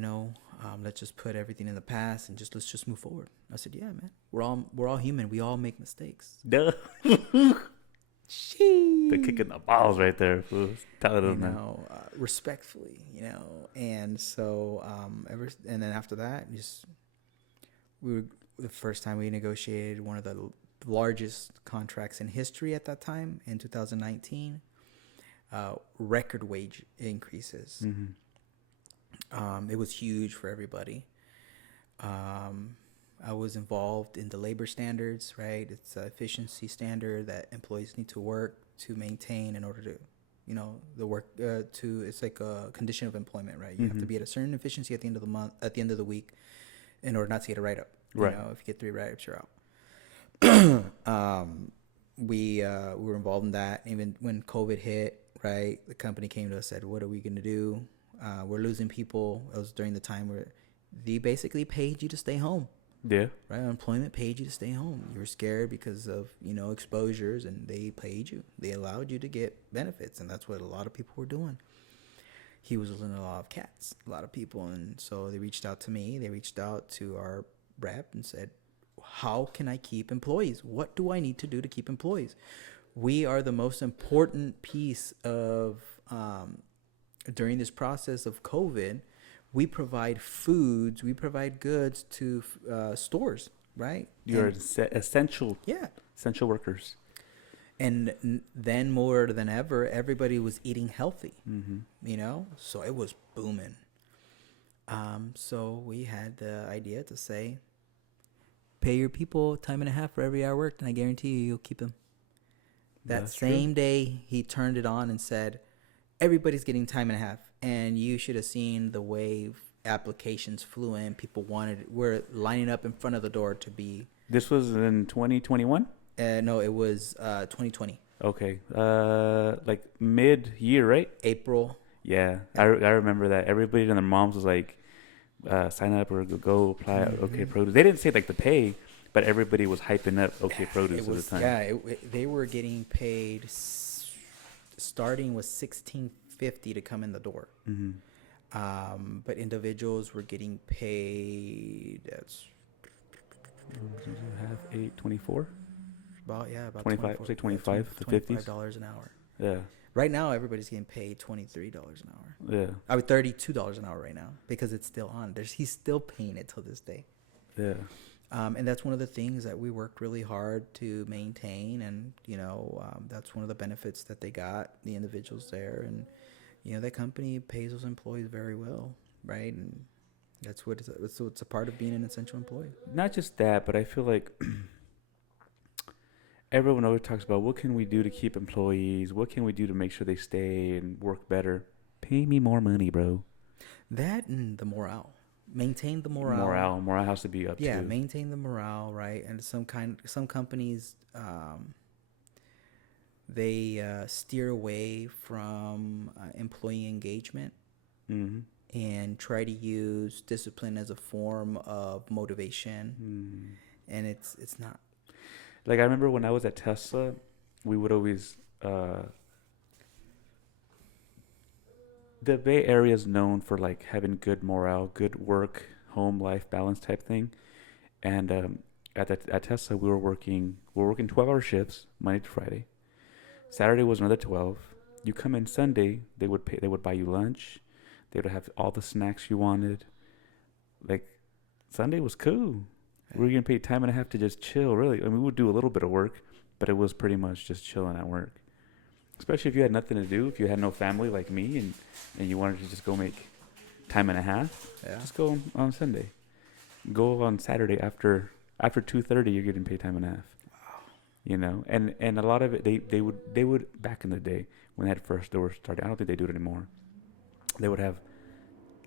let's just put everything in the past and let's just move forward." I said, "Yeah, man. We're all human. We all make mistakes." Duh. Sheesh. They're kicking the balls right there. Telling them respectfully, And so and then after that, the first time we negotiated one of the largest contracts in history at that time in 2019. Record wage increases. Mm-hmm. It was huge for everybody. I was involved in the labor standards, right? It's an efficiency standard that employees need to work to maintain in order to, the work it's like a condition of employment, right? You have to be at a certain efficiency at the end of the month, at the end of the week, in order not to get a write-up. Right. If you get 3 write-ups, you're out. We were involved in that. Even when COVID hit, right, the company came to us and said, "What are we going to do? We're losing people." It was during the time where they basically paid you to stay home. Yeah. Right? Unemployment paid you to stay home. You were scared because of, exposures, and they paid you. They allowed you to get benefits, and that's what a lot of people were doing. He was losing a lot of cats, a lot of people, and so they reached out to me. They reached out to our rep and said, "How can I keep employees? What do I need to do to keep employees? We are the most important piece of, during this process of COVID, we provide foods, we provide goods to stores, right? You're essential. Yeah. Essential workers. And then more than ever, everybody was eating healthy, so it was booming. So we had the idea to say, pay your people time and a half for every hour worked, and I guarantee you'll keep them. That same day, he turned it on and said, everybody's getting time and a half. And you should have seen the way applications flew in. People were lining up in front of the door to be. This was in 2021? No, it was 2020. Okay. Like mid-year, right? April. Yeah. I remember that. Everybody and their moms was like, sign up or go apply at OK Produce. They didn't say like the pay, but everybody was hyping up OK Produce at the time. Yeah, they were getting paid, starting with $16.50 to come in the door. Mm-hmm. But individuals were getting paid. That's half 8.24. About 25. Say 25 to 50. $25 an hour. Yeah. Right now, everybody's getting paid $23 an hour. Yeah. I mean, $32 an hour right now because it's still on. He's still paying it till this day. Yeah. And that's one of the things that we worked really hard to maintain, and that's one of the benefits that they got, the individuals there, and that company pays those employees very well, right? And that's what it's a part of being an essential employee. Not just that, but I feel like everyone always talks about what can we do to keep employees, what can we do to make sure they stay and work better. Pay me more money, bro. That and the morale. maintain the morale. Morale has to be up Yeah, too. maintain the morale, right? And some companies they steer away from employee engagement Mm-hmm. and try to use discipline as a form of motivation, Mm. and it's not. Like I remember when I was at Tesla, we would always the Bay Area is known for like having good morale, good work, home life balance type thing. And at Tesla, we were working 12-hour shifts Monday to Friday. Saturday was another 12. You come in Sunday, they would buy you lunch. They would have all the snacks you wanted. Like Sunday was cool. We were getting paid time and a half to just chill. Really, I mean, we would do a little bit of work, but it was pretty much just chilling at work. Especially if you had nothing to do, if you had no family like me, and you wanted to just go make time and a half, Yeah. just go on Sunday. Go on Saturday after 2:30. You're getting paid time and a half. You know, and a lot of it they would back in the day when they were starting. I don't think they do it anymore. They would have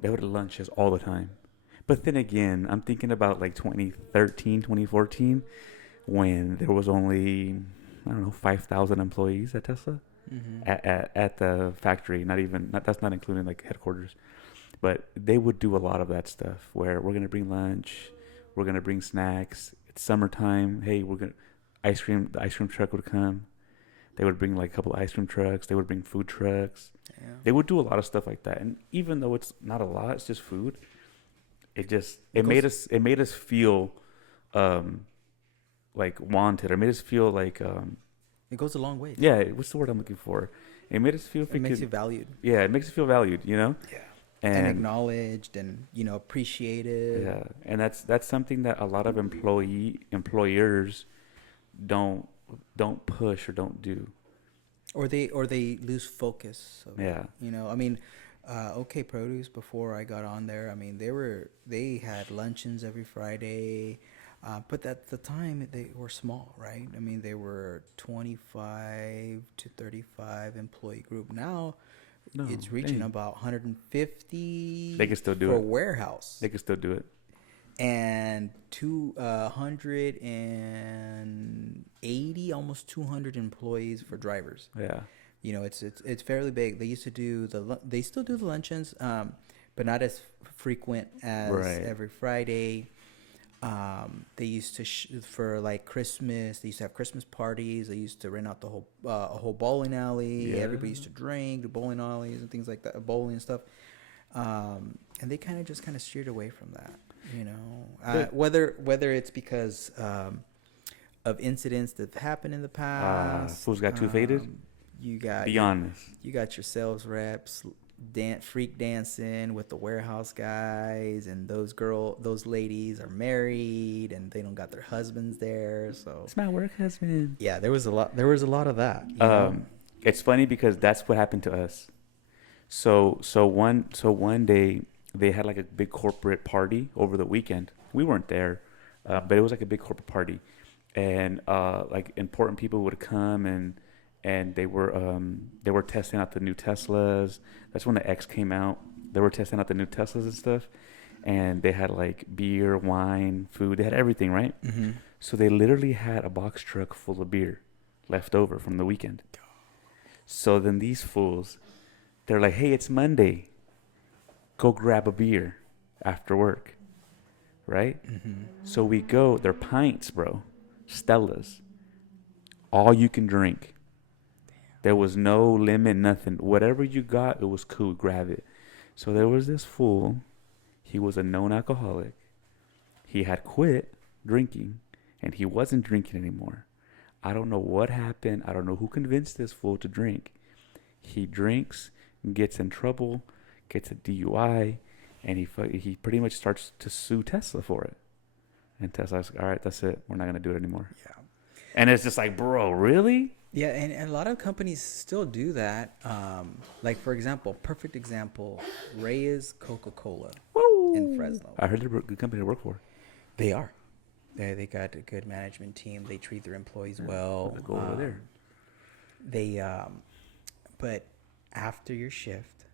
lunches all the time. But then again, I'm thinking about like 2013, 2014, when there was only, I don't know, 5,000 employees at Tesla Mm-hmm. at the factory. That's not including like headquarters. But they would do a lot of that stuff where we're gonna bring lunch, we're gonna bring snacks. It's summertime. Hey, we're gonna ice cream. The ice cream truck would come. They would bring like a couple of ice cream trucks. They would bring food trucks. Yeah. They would do a lot of stuff like that. And even though it's not a lot, it's just food. It made us feel like wanted, or made us feel like It goes a long way. yeah, what's the word I'm looking for? It made us feel It makes you valued. yeah, it makes us feel valued, you know? Yeah. And And acknowledged and appreciated. yeah, and that's something that a lot of employers don't push or don't do. Or they lose focus of it. Yeah. I mean, OK Produce, before I got on there, I mean, they had luncheons every Friday, but at the time they were small, right? I mean, they were 25 to 35 employee group. Now No, it's reaching dang. about 150 They can still do for it. warehouse, They can still do it. and 180, almost 200 employees for drivers. Yeah. It's fairly big. They used to do they still do the luncheons, but not as frequent as Right. every Friday. They used to for like Christmas. They used to have Christmas parties. They used to rent out the whole a whole bowling alley. Yeah. Everybody used to drink, the bowling alleys and things like that, bowling and stuff. And they kind of steered away from that. Whether it's because of incidents that happened in the past. Fools got too faded. You got Be honest. You got your sales reps freak dancing with the warehouse guys, and those ladies are married and they don't got their husbands there. So It's my work husband. yeah, there was a lot of that. You know? It's funny because that's what happened to us. So one day they had like a big corporate party over the weekend. We weren't there, but it was like a big corporate party, and like important people would come, and they were testing out the new Teslas. That's when the X came out. They were testing out the new Teslas and stuff, and they had like beer, wine, food. They had everything, right? Mm-hmm. So they literally had a box truck full of beer left over from the weekend. So then these fools, they're like, hey, it's Monday. Go grab a beer after work, right? Mm-hmm. So we go. They're pints, bro. Stellas. All you can drink. There was no limit, nothing. Whatever you got, it was cool. Grab it. So there was this fool. He was a known alcoholic. He had quit drinking, and he wasn't drinking anymore. I don't know what happened. I don't know who convinced this fool to drink. He drinks, gets in trouble, gets a DUI, and he pretty much starts to sue Tesla for it. And Tesla's like, all right, that's it. We're not going to do it anymore. Yeah. And it's just like, bro, really? Yeah, and a lot of companies still do that. Like, for example, perfect example, Reyes Coca-Cola in Fresno. I heard they're a good company to work for. They are. They got a good management team. They treat their employees well. Go over there. But after your shift,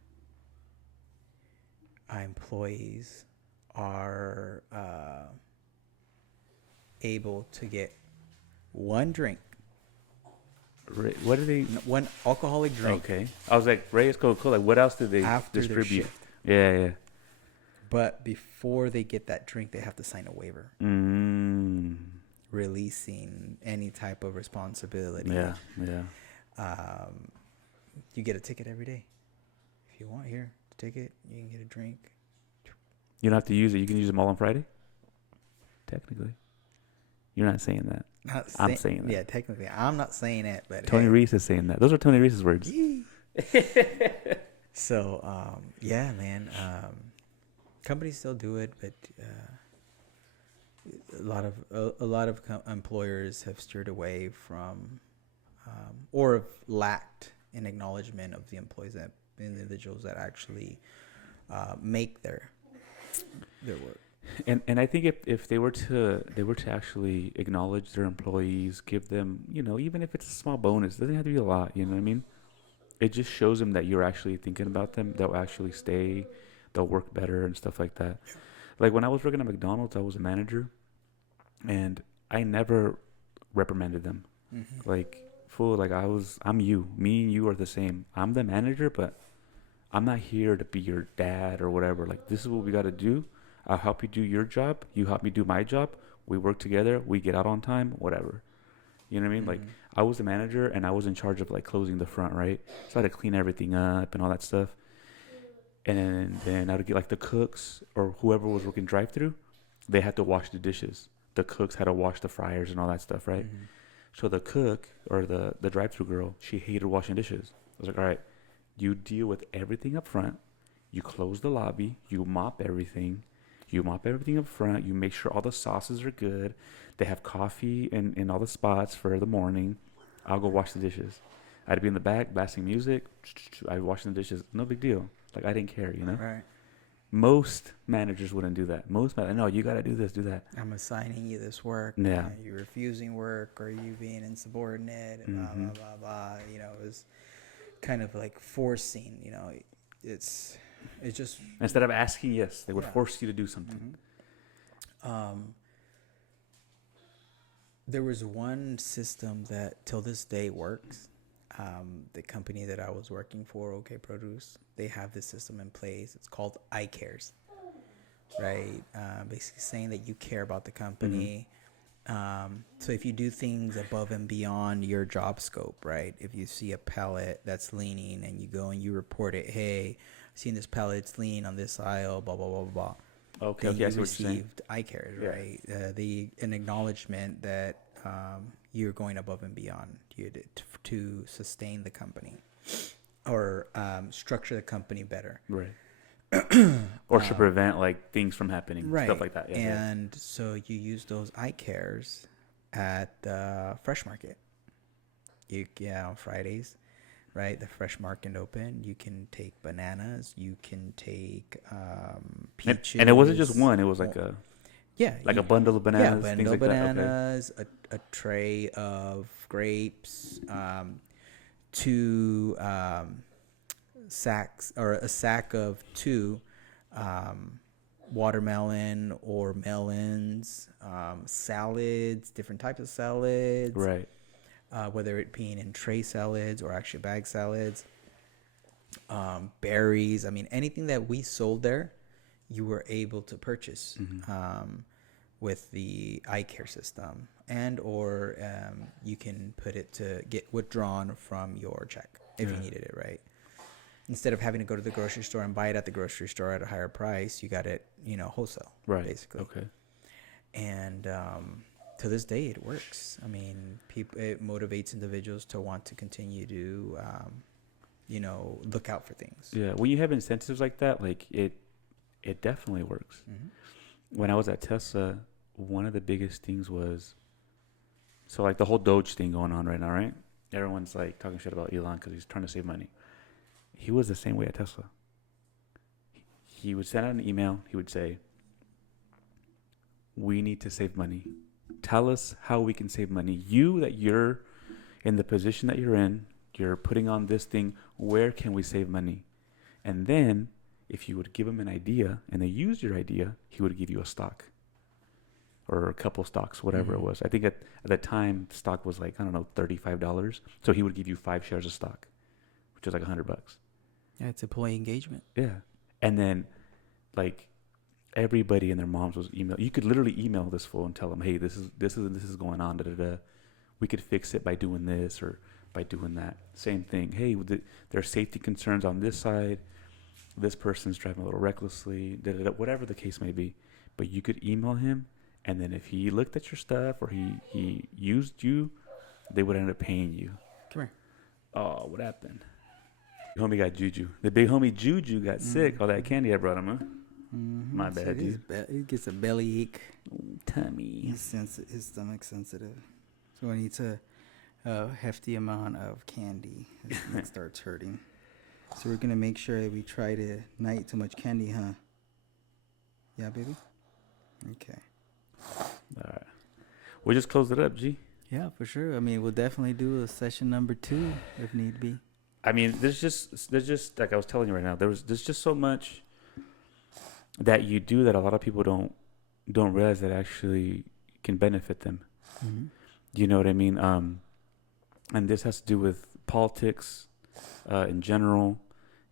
our employees are able to get one drink, What do they? one alcoholic drink Okay, I was like, Reyes Coca-Cola. What else do they after their distribute? shift. Yeah, yeah. But before they get that drink, they have to sign a waiver Mm. releasing any type of responsibility. Yeah, yeah. You get a ticket every day. If you want here, ticket, you can get a drink. You don't have to use it. You can use them all on Friday. Technically, you're not saying that. I'm saying that. Yeah, technically, I'm not saying it, but Tony Reese is saying that. Those are Tony Reese's words. So, yeah, man. Companies still do it, but a lot of employers have steered away from, or have lacked an acknowledgement of the employees, that individuals that actually make their work. And I think if they were to actually acknowledge their employees, give them, even if it's a small bonus, it doesn't have to be a lot, you know what I mean? It just shows them that you're actually thinking about them. They'll actually stay, they'll work better and stuff like that. Like when I was working at McDonald's, I was a manager, and I never reprimanded them. Mm-hmm. Like, fool, like I'm you. Me and you are the same. I'm the manager, but I'm not here to be your dad or whatever. Like, this is what we got to do. I'll help you do your job. You help me do my job. We work together. We get out on time, whatever. You know what I mean? Mm-hmm. Like, I was the manager, and I was in charge of, like, closing the front, right? So I had to clean everything up and all that stuff. And then I would get, like, the cooks or whoever was working drive-thru, they had to wash the dishes. The cooks had to wash the fryers and all that stuff, right? Mm-hmm. So the cook or the drive-thru girl, she hated washing dishes. I was like, all right, you deal with everything up front. You close the lobby. You mop everything. You mop everything up front. You make sure all the sauces are good. They have coffee in all the spots for the morning. I'll go wash the dishes. I'd be in the back blasting music. I'd wash the dishes. No big deal. Like, I didn't care, Right. Most managers wouldn't do that. No, you got to do this, do that. I'm assigning you this work. Yeah. You're refusing work, or you being insubordinate, and Mm-hmm. blah, blah, blah, blah. It was kind of like forcing, it's just. Instead of asking, yes, they would Yeah. force you to do something. Mm-hmm. There was one system that till this day works. The company that I was working for, OK Produce, they have this system in place. It's called iCares, right? Basically saying that you care about the company. So if you do things above and beyond your job scope, right? If you see a pallet that's leaning and you go and you report it, hey, I've seen this pallet, it's leaning on this aisle, blah, blah, blah, blah. Okay, Then okay, I you see what you're saying. received iCares, Yeah. right? An acknowledgement that you're going above and beyond to sustain the company or structure the company better. Right. Or to prevent, like, things from happening. Right. Stuff like that. Yeah, and so you use those iCares at the fresh market. On Fridays, right? The fresh market open. You can take bananas. You can take peaches. And it wasn't just one. It was like a bundle of bananas. Yeah, things bundle like bananas, a tray of grapes, 2 sacks, or a sack of 2 watermelon or melons, salads, different types of salads. Right. Whether it being in tray salads or actually bag salads, berries. I mean, anything that we sold there, you were able to purchase with the iCare system, and or you can put it to get withdrawn from your check if you needed it, right? Instead of having to go to the grocery store and buy it at the grocery store at a higher price, you got it, wholesale, Right. basically. Okay. And to this day, it works. I mean, it motivates individuals to want to continue to, look out for things. Yeah. When you have incentives like that, like, it definitely works. Mm-hmm. When I was at Tesla, one of the biggest things was, so, like, the whole Doge thing going on right now, right? Everyone's, like, talking shit about Elon because he's trying to save money. He was the same way at Tesla. He would send out an email. He would say, we need to save money. Tell us how we can save money. That you're in the position that you're in, you're putting on this thing. Where can we save money? And then if you would give him an idea and they used your idea, he would give you a stock or a couple stocks, whatever it was. I think at the time, stock was like, I don't know, $35. So he would give you 5 shares of stock, which is like $100. Yeah, it's employee engagement. Yeah. And then, like, everybody and their moms was email. You could literally email this fool and tell them, hey, this is going on. Da, da, da. We could fix it by doing this or by doing that. Same thing. Hey, there are safety concerns on this side. This person's driving a little recklessly. Da, da, da, whatever the case may be. But you could email him, and then if he looked at your stuff or he used you, they would end up paying you. Come here. Oh, what happened? The homie got juju. The big homie Juju got sick. All that candy I brought him, huh? Mm-hmm. My bad, dude. He gets a belly ache. Tummy. His stomach's sensitive. So when he eats a hefty amount of candy, his stomach starts hurting. So we're going to make sure that we try to not eat too much candy, huh? Yeah, baby? Okay. All right. We'll just close it up, G. Yeah, for sure. I mean, we'll definitely do a session number 2 if need be. I mean, there's just like I was telling you right now, there's just so much that you do that a lot of people don't realize that actually can benefit them. Mm-hmm. You know what I mean? And this has to do with politics in general,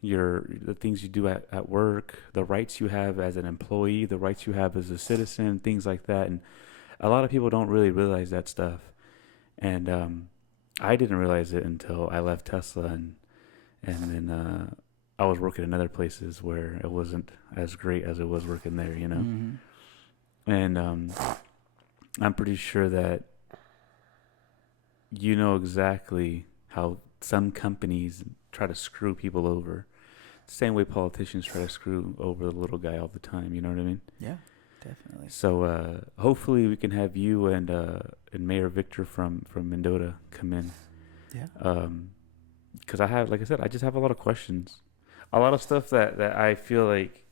the things you do at work, the rights you have as an employee, the rights you have as a citizen, things like that. And a lot of people don't really realize that stuff. And I didn't realize it until I left Tesla, and then I was working in other places where it wasn't as great as it was working there, you know. Mm-hmm. And I'm pretty sure that you know exactly how some companies try to screw people over. Same way politicians try to screw over the little guy all the time. You know what I mean? Yeah, definitely. So hopefully we can have you and Mayor Victor from Mendota come in. Yeah. Because I just have a lot of questions. A lot of stuff that I feel like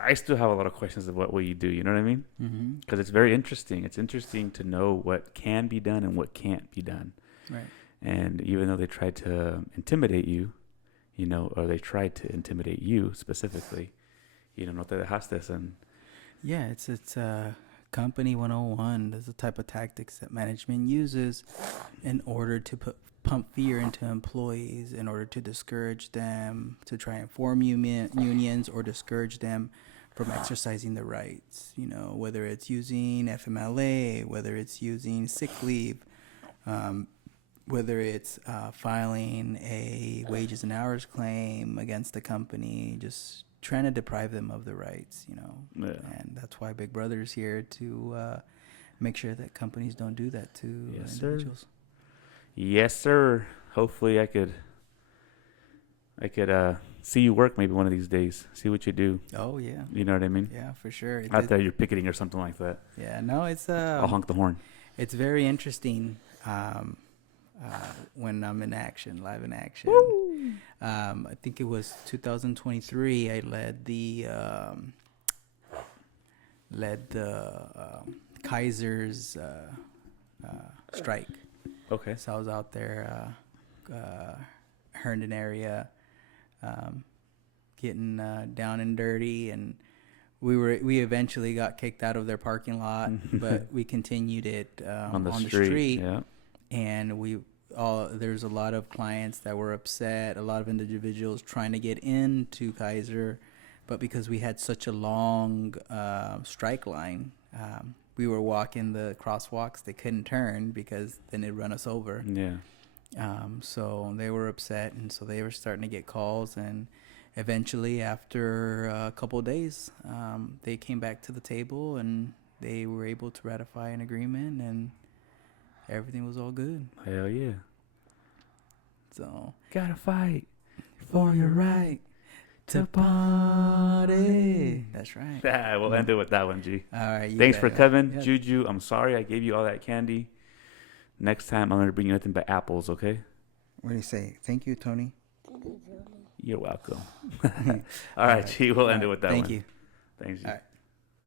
I still have a lot of questions of what you do. You know what I mean? Mm-hmm. Because it's very interesting. It's interesting to know what can be done and what can't be done. Right. And even though they tried to intimidate you, you know, or they tried to intimidate you specifically, you don't know that it has this. And yeah, it's company 101. There's the type of tactics that management uses in order to pump fear into employees, in order to discourage them, to try and form unions or discourage them from exercising their rights. You know, whether it's using FMLA, whether it's using sick leave, whether it's filing a wages and hours claim against the company, just trying to deprive them of the rights, you know. Yeah. And that's why Big Brother is here to make sure that companies don't do that to individuals. Sir. Yes, sir. Hopefully I could see you work maybe one of these days. See what you do. Oh, yeah. You know what I mean? Yeah, for sure. Out there you're picketing or something like that. Yeah, no, it's... I'll honk the horn. It's very interesting when I'm in action, live in action. I think it was 2023. I led the Kaiser's strike. Okay. So I was out there, Herndon area, getting down and dirty, and we eventually got kicked out of their parking lot, but we continued it on the street. Yeah. And there's a lot of clients that were upset, a lot of individuals trying to get into Kaiser, but because we had such a long strike line, we were walking the crosswalks. They couldn't turn because then they'd run us over. Yeah. So they were upset, and so they were starting to get calls, and eventually after a couple of days, they came back to the table, and they were able to ratify an agreement, and everything was all good. Hell yeah. So Gotta fight for your right to party. That's right. We'll end it with that one, G. All right. Thanks for coming, Yep. Juju. I'm sorry I gave you all that candy. Next time I'm going to bring you nothing but apples, okay? What do you say? Thank you, Tony. You're welcome. All right, G. We'll end it with that one. Thank you. Thanks, G. All right.